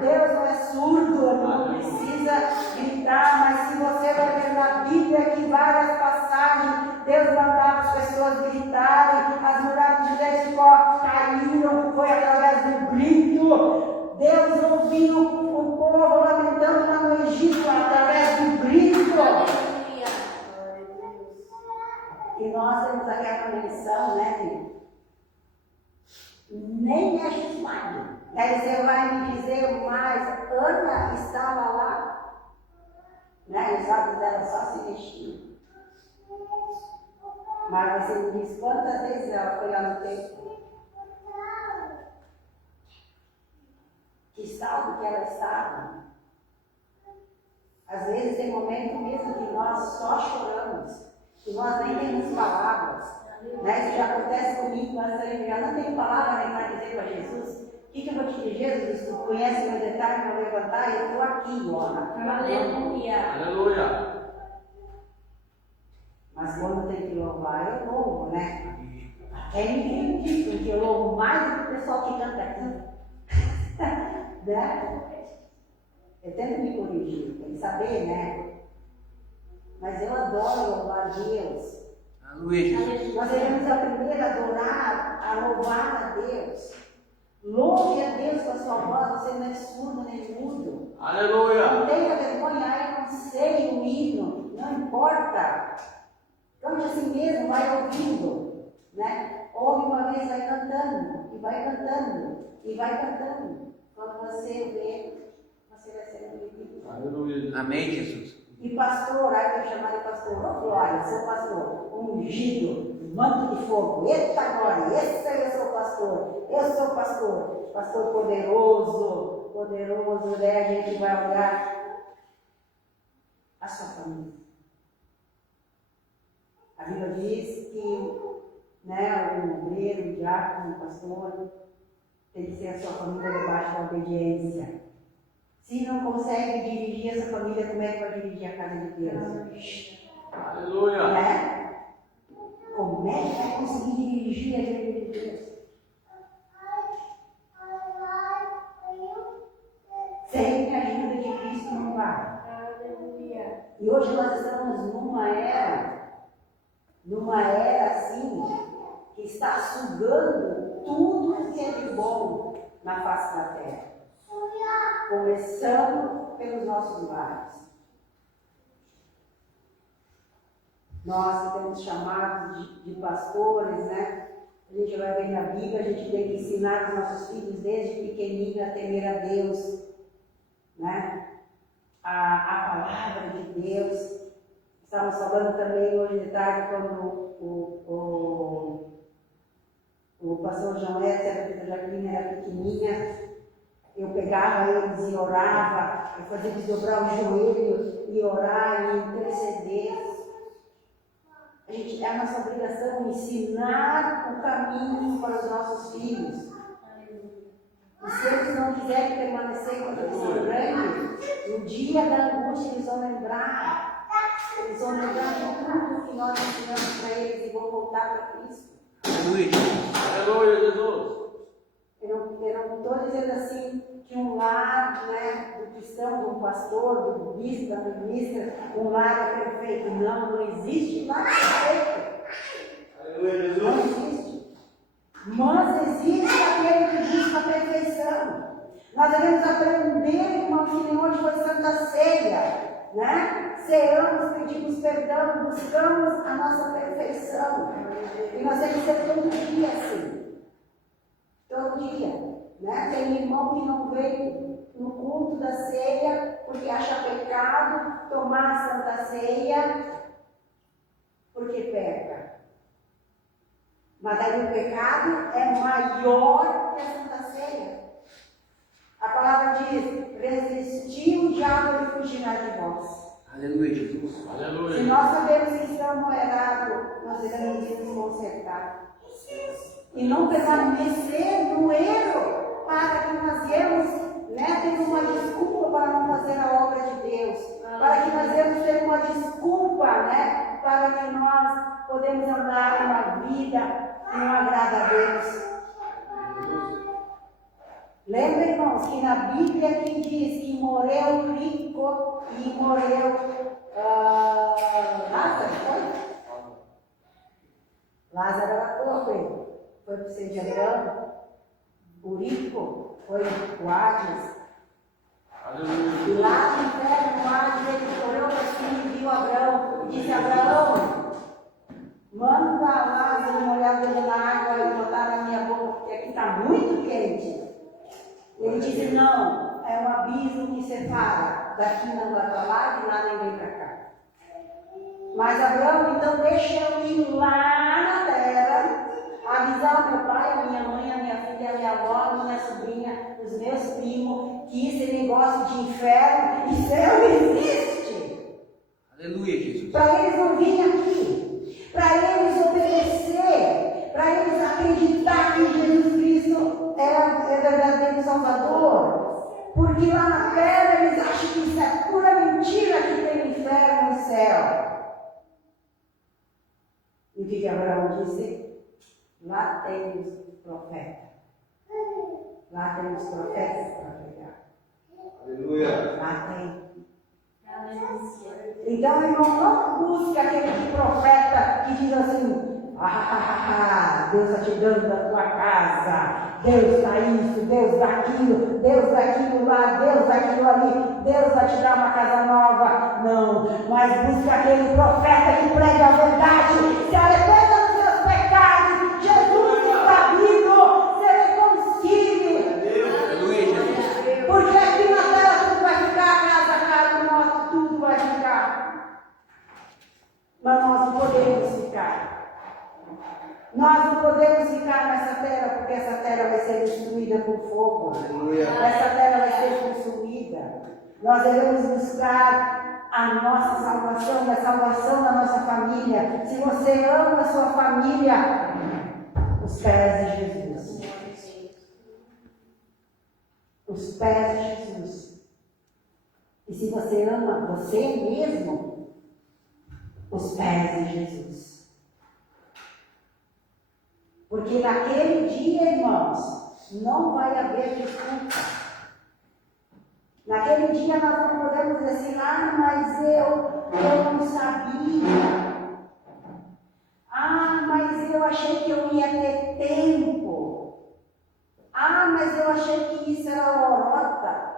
Deus não é surdo, não precisa gritar, mas se você vai ver na Bíblia que várias passagens, Deus mandava as pessoas gritarem, as muralhas de Jericó caíram, foi através do grito. Deus ouviu o povo lamentando lá no Egito através do grito. Aleluia. E nós temos aquela menção, né, filho? Nem mexe os lábios. Daí você vai me dizer mais, Ana estava lá, né? Os lábios dela só se mexiam. Mas você me diz quantas vezes ela foi lá no templo? Que estado que ela estava? Às vezes tem momento mesmo que nós só choramos, que nós nem temos palavras. Né? Isso já acontece comigo, mas eu não tenho palavra nem para dizer para Jesus. O que eu vou te dizer, Jesus? Tu conhece meu detalhe para levantar? Eu estou aqui, ó. Aleluia. Aleluia. Mas quando tem que louvar, eu louvo, né? É incrível, porque eu louvo mais do que o pessoal que canta aqui. Né? Eu tento me corrigir, tem que saber, né? Mas eu adoro louvar a Deus. Aleluia, Jesus. Nós devemos aprender a adorar, a louvar a Deus. Louve a Deus com a sua voz, você não é surdo nem mudo. Aleluia. Não tenha vergonha, eu não sei o hino, não importa. Cante assim mesmo, vai ouvindo. Né? Ouve uma vez, vai cantando, e vai cantando, e vai cantando. Quando você vê, você vai ser ouvido. Aleluia. Amém, Jesus. E pastor, aí eu chamar de pastor, ô glória, seu pastor, ungido, manto de fogo, eita glória, esse aí eu sou pastor, pastor poderoso, poderoso, né? A gente vai olhar a sua família. A Bíblia diz que, né, o obreiro, o diácono, o pastor, tem que ser a sua família debaixo da obediência. Se não consegue dirigir essa família, como é que vai dirigir a casa de Deus? Aleluia. Né? Como é que vai conseguir dirigir a igreja de Deus? Sem a ajuda de Cristo não vai. Aleluia. E hoje nós estamos numa era assim, que está sugando tudo que é de bom na face da terra. Começando pelos nossos lares. Nós que temos chamados de pastores, né? A gente vai ver na Bíblia, a gente tem que ensinar os nossos filhos desde pequenininho a temer a Deus, né? A palavra de Deus. Estávamos falando também hoje de tarde quando o pastor João Edson, a Jaqueline era pequenininha. Eu pegava eles e orava, eu fazia eles dobrar o joelho e orar e interceder. É a nossa obrigação ensinar o caminho para os nossos filhos. E se eles não quiserem permanecer quando eles são grandes, no dia da angústia eles vão lembrar. Eles vão lembrar de tudo que nós ensinamos para eles e vão voltar para Cristo. Aleluia. Aleluia, Jesus. Eu não estou dizendo assim que um lar, né, do cristão, do pastor, do bispo, da ministra, um lar é perfeito. Não existe lar perfeito. Aleluia, Jesus. Não existe. Mas existe aquele que busca a perfeição. Nós devemos aprender, irmãos, que nem hoje foi Santa Ceia, né? Ceamos, pedimos perdão, buscamos a nossa perfeição. E nós temos que ser todo dia assim. Todo dia, né? Tem irmão que não veio no culto da ceia porque acha pecado tomar a Santa Ceia porque peca. Mas aí o pecado é maior que a Santa Ceia. A palavra diz: resistir o diabo e fugirá de vós. Aleluia, Jesus. Aleluia. Se nós sabemos que estamos errados, nós devemos nos consertar. E não permanecer no erro para que nós viemos, né, ter uma desculpa para não fazer a obra de Deus. Para que nós viemos ter uma desculpa, né, para que nós podemos andar em uma vida que não agrada a Deus. Lembra, irmãos, que na Bíblia que diz que morreu rico e morreu Lázaro, foi? Lázaro era pobre, foi para o ser de Abraão. O rico foi o Hades. E lá no inferno, o Hades, ele olhou para cima e viu Abraão e disse: Abraão, manda Lázaro molhar o dedo na água e botar na minha boca, porque aqui está muito quente. Ele disse: não, é um abismo que separa, daqui não vai para lá, de lá nem vem para cá. Mas Abraão, então, deixa eu ir lá na terra, avisar o meu pai, a minha mãe, a minha filha, a minha avó, a minha sobrinha, os meus primos, que esse negócio de inferno e céu existe. Aleluia, Jesus. Para eles não virem aqui, para eles obedecer, para eles acreditar que Jesus Cristo é verdadeiro Salvador. Porque lá na terra eles acham que isso é pura mentira, que tem inferno e céu. E o que Abraão disse? Lá tem os profetas. Lá tem os profetas para pregar. Aleluia. Lá tem. Então, irmão, não busque aquele profeta que diz assim: Deus está te dando da tua casa, Deus dá isso, Deus dá aquilo, Deus dá aquilo lá, Deus dá aquilo ali, Deus vai te dar uma casa nova. Não, mas busque aquele profeta que prega a verdade, se arrependa dos seus pecados, Jesus está vivo, se reconcilie. Aleluia, Jesus. Porque aqui na terra tudo vai ficar, casa, carro, moto, tudo vai ficar. Mas nós não podemos ficar. Nós não podemos ficar nessa terra, porque essa terra vai ser destruída por fogo. Essa terra vai ser consumida. Nós devemos buscar a nossa salvação, a salvação da nossa família. Se você ama a sua família, os pés de Jesus. Os pés de Jesus. E se você ama você mesmo, os pés de Jesus. Porque naquele dia, irmãos, não vai haver desculpa. Naquele dia nós não podemos dizer assim: mas eu não sabia. Mas eu achei que eu ia ter tempo. Mas eu achei que isso era lorota.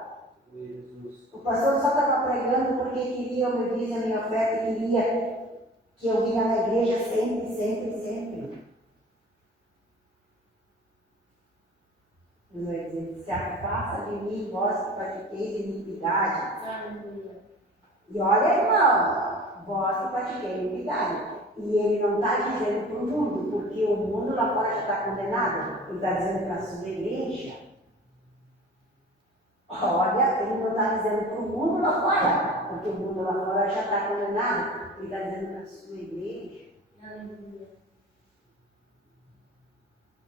O pastor só estava pregando porque queria obedecer a minha oferta, queria que eu vinha na igreja sempre, sempre, sempre. Vai dizer: se afasta de mim, vós que pratiqueis iniquidade. E olha, irmão, vós que pratiqueis iniquidade. E ele não está dizendo para o mundo, porque o mundo lá fora já está condenado. Ele está dizendo para a sua igreja. Olha, ele não está dizendo para o mundo lá fora, porque o mundo lá fora já está condenado. Ele está dizendo para a sua igreja.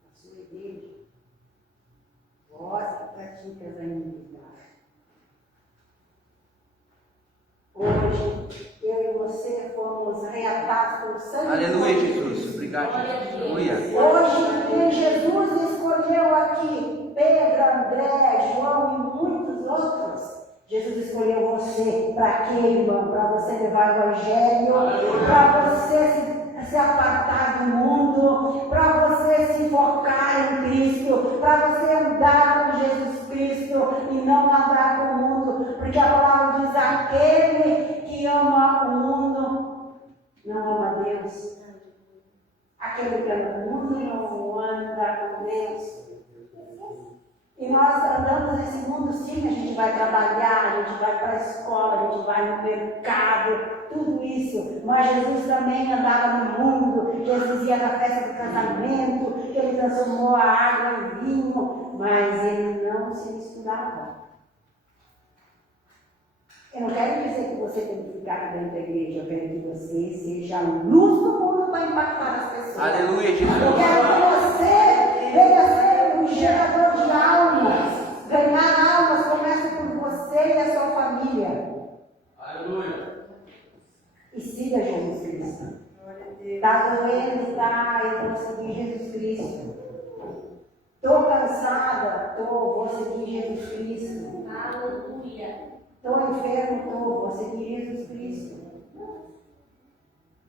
A sua igreja. Vós que praticas a iniquidade. Hoje, eu e você fomos reatados pelo sangue. Aleluia, Jesus. Obrigado, Jesus. Aleluia. Hoje, quem Jesus escolheu aqui, Pedro, André, João e muitos outros, Jesus escolheu você. Para quê, irmão? Para você levar o Evangelho, para você se apartar do mundo, para você se focar em Cristo, para você andar com Jesus Cristo e não andar com o mundo, porque a palavra diz: aquele que ama o mundo não ama Deus. Aquele que ama o mundo não anda com Deus. E nós andamos nesse mundo sim, a gente vai trabalhar, a gente vai para a escola, a gente vai no mercado, tudo isso. Mas Jesus também andava no mundo, Jesus ia na festa do casamento, ele transformou a água em vinho, mas ele não se misturava. Eu não quero dizer que você tem que ficar dentro da igreja, eu quero que você seja a luz do mundo para impactar as pessoas. Aleluia, Jesus. Eu quero que você venha ser um gerador de almas. Ganhar almas começa por você e a sua família. Aleluia. E siga Jesus Cristo. Está doendo, tá? Eu vou seguir Jesus Cristo. Estou cansada, vou seguir Jesus Cristo. Aleluia. Estou enfermo, vou seguir Jesus Cristo.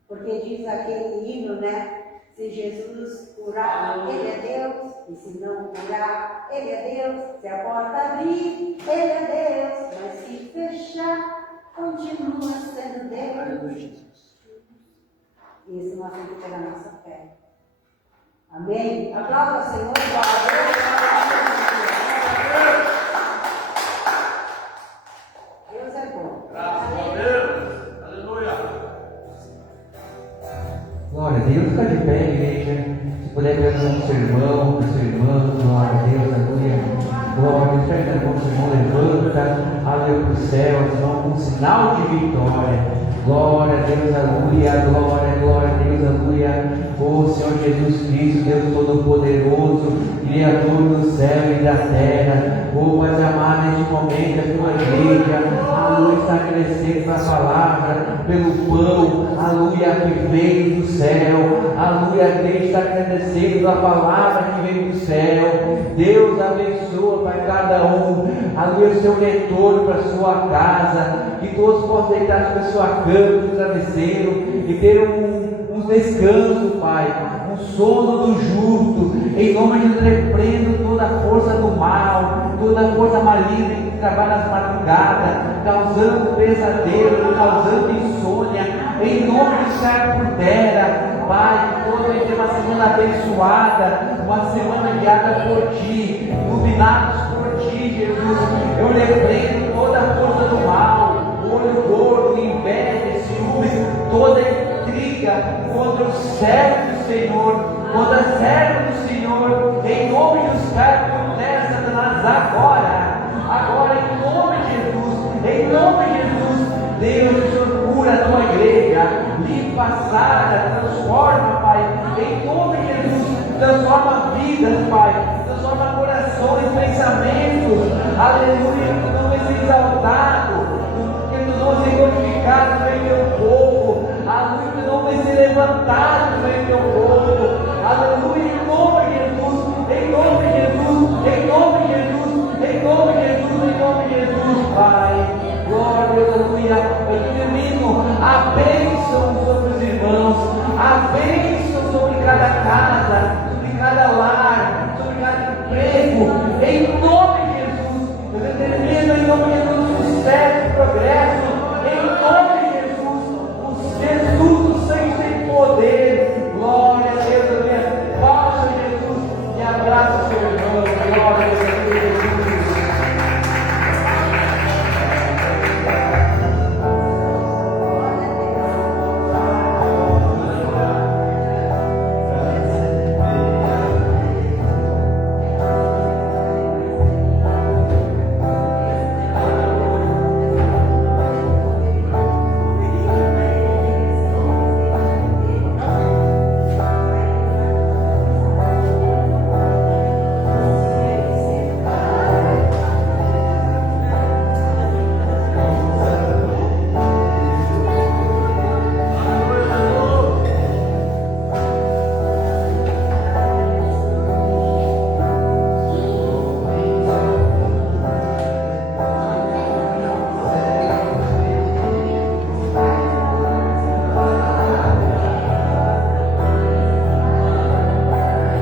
Porque diz aquele hino, né? Se Jesus curar, Ele é Deus. E se não curar, Ele é Deus. Se a porta abrir, Ele é Deus. Mas se fechar, continua sendo Deus. Isso nós temos que ter a nossa fé. Amém? Aplauda o Senhor. Deus é bom. Graças a Deus. Aleluia. Glória a Deus, fica de pé, igreja. Se puder pegar o seu irmão, o seu irmão, glória a Deus, aleluia. Glória a Deus, pega a mão do seu irmão, levanta, aleluia para o céu, como um sinal de vitória. Glória a Deus, aleluia, glória a Deus, aleluia. Oh Senhor Jesus Cristo, Deus Todo-Poderoso, Criador do céu e da terra. Oh Pai amado, neste momento a tua igreja, aleluia, está crescendo na palavra, pelo pão, aleluia, que veio do céu, aleluia, a igreja está agradecendo a palavra que veio do céu. Deus abençoa para cada um, aleluia, o seu retorno para a sua casa, que todos possam deitar sobre a sua cama, no travesseiro, e ter um descanso, Pai, um sono do justo. Em nome de Deus, repreendo toda a força do mal, toda a força maligna que trabalha nas madrugadas, causando pesadelo, causando insônia. Em nome de Deus, cai por terra, Pai, que todos vai ter uma semana abençoada, uma semana guiada por Ti, iluminados por Ti, Jesus. Eu repreendo toda a força do mal, olho gordo, inveja, ciúmes, toda intriga contra o servo do Senhor, contra a serva do Senhor, em nome dos caras por terra, Satanás, agora, em nome de Jesus, Deus, o Senhor cura a tua igreja, limpa, sara, transforma, Pai, em nome de Jesus, transforma vidas, Pai, transforma corações, pensamentos, aleluia, que não vai ser exaltado, que tu não vai ser glorificado no meio do teu povo, aleluia, que não vai ser levantado no meio do teu povo, aleluia, em nome de Jesus, em nome de Jesus, em nome de Jesus, em nome de Jesus, em nome de Jesus, Pai, glória, aleluia. Eu termino a bênção sobre os irmãos, a bênção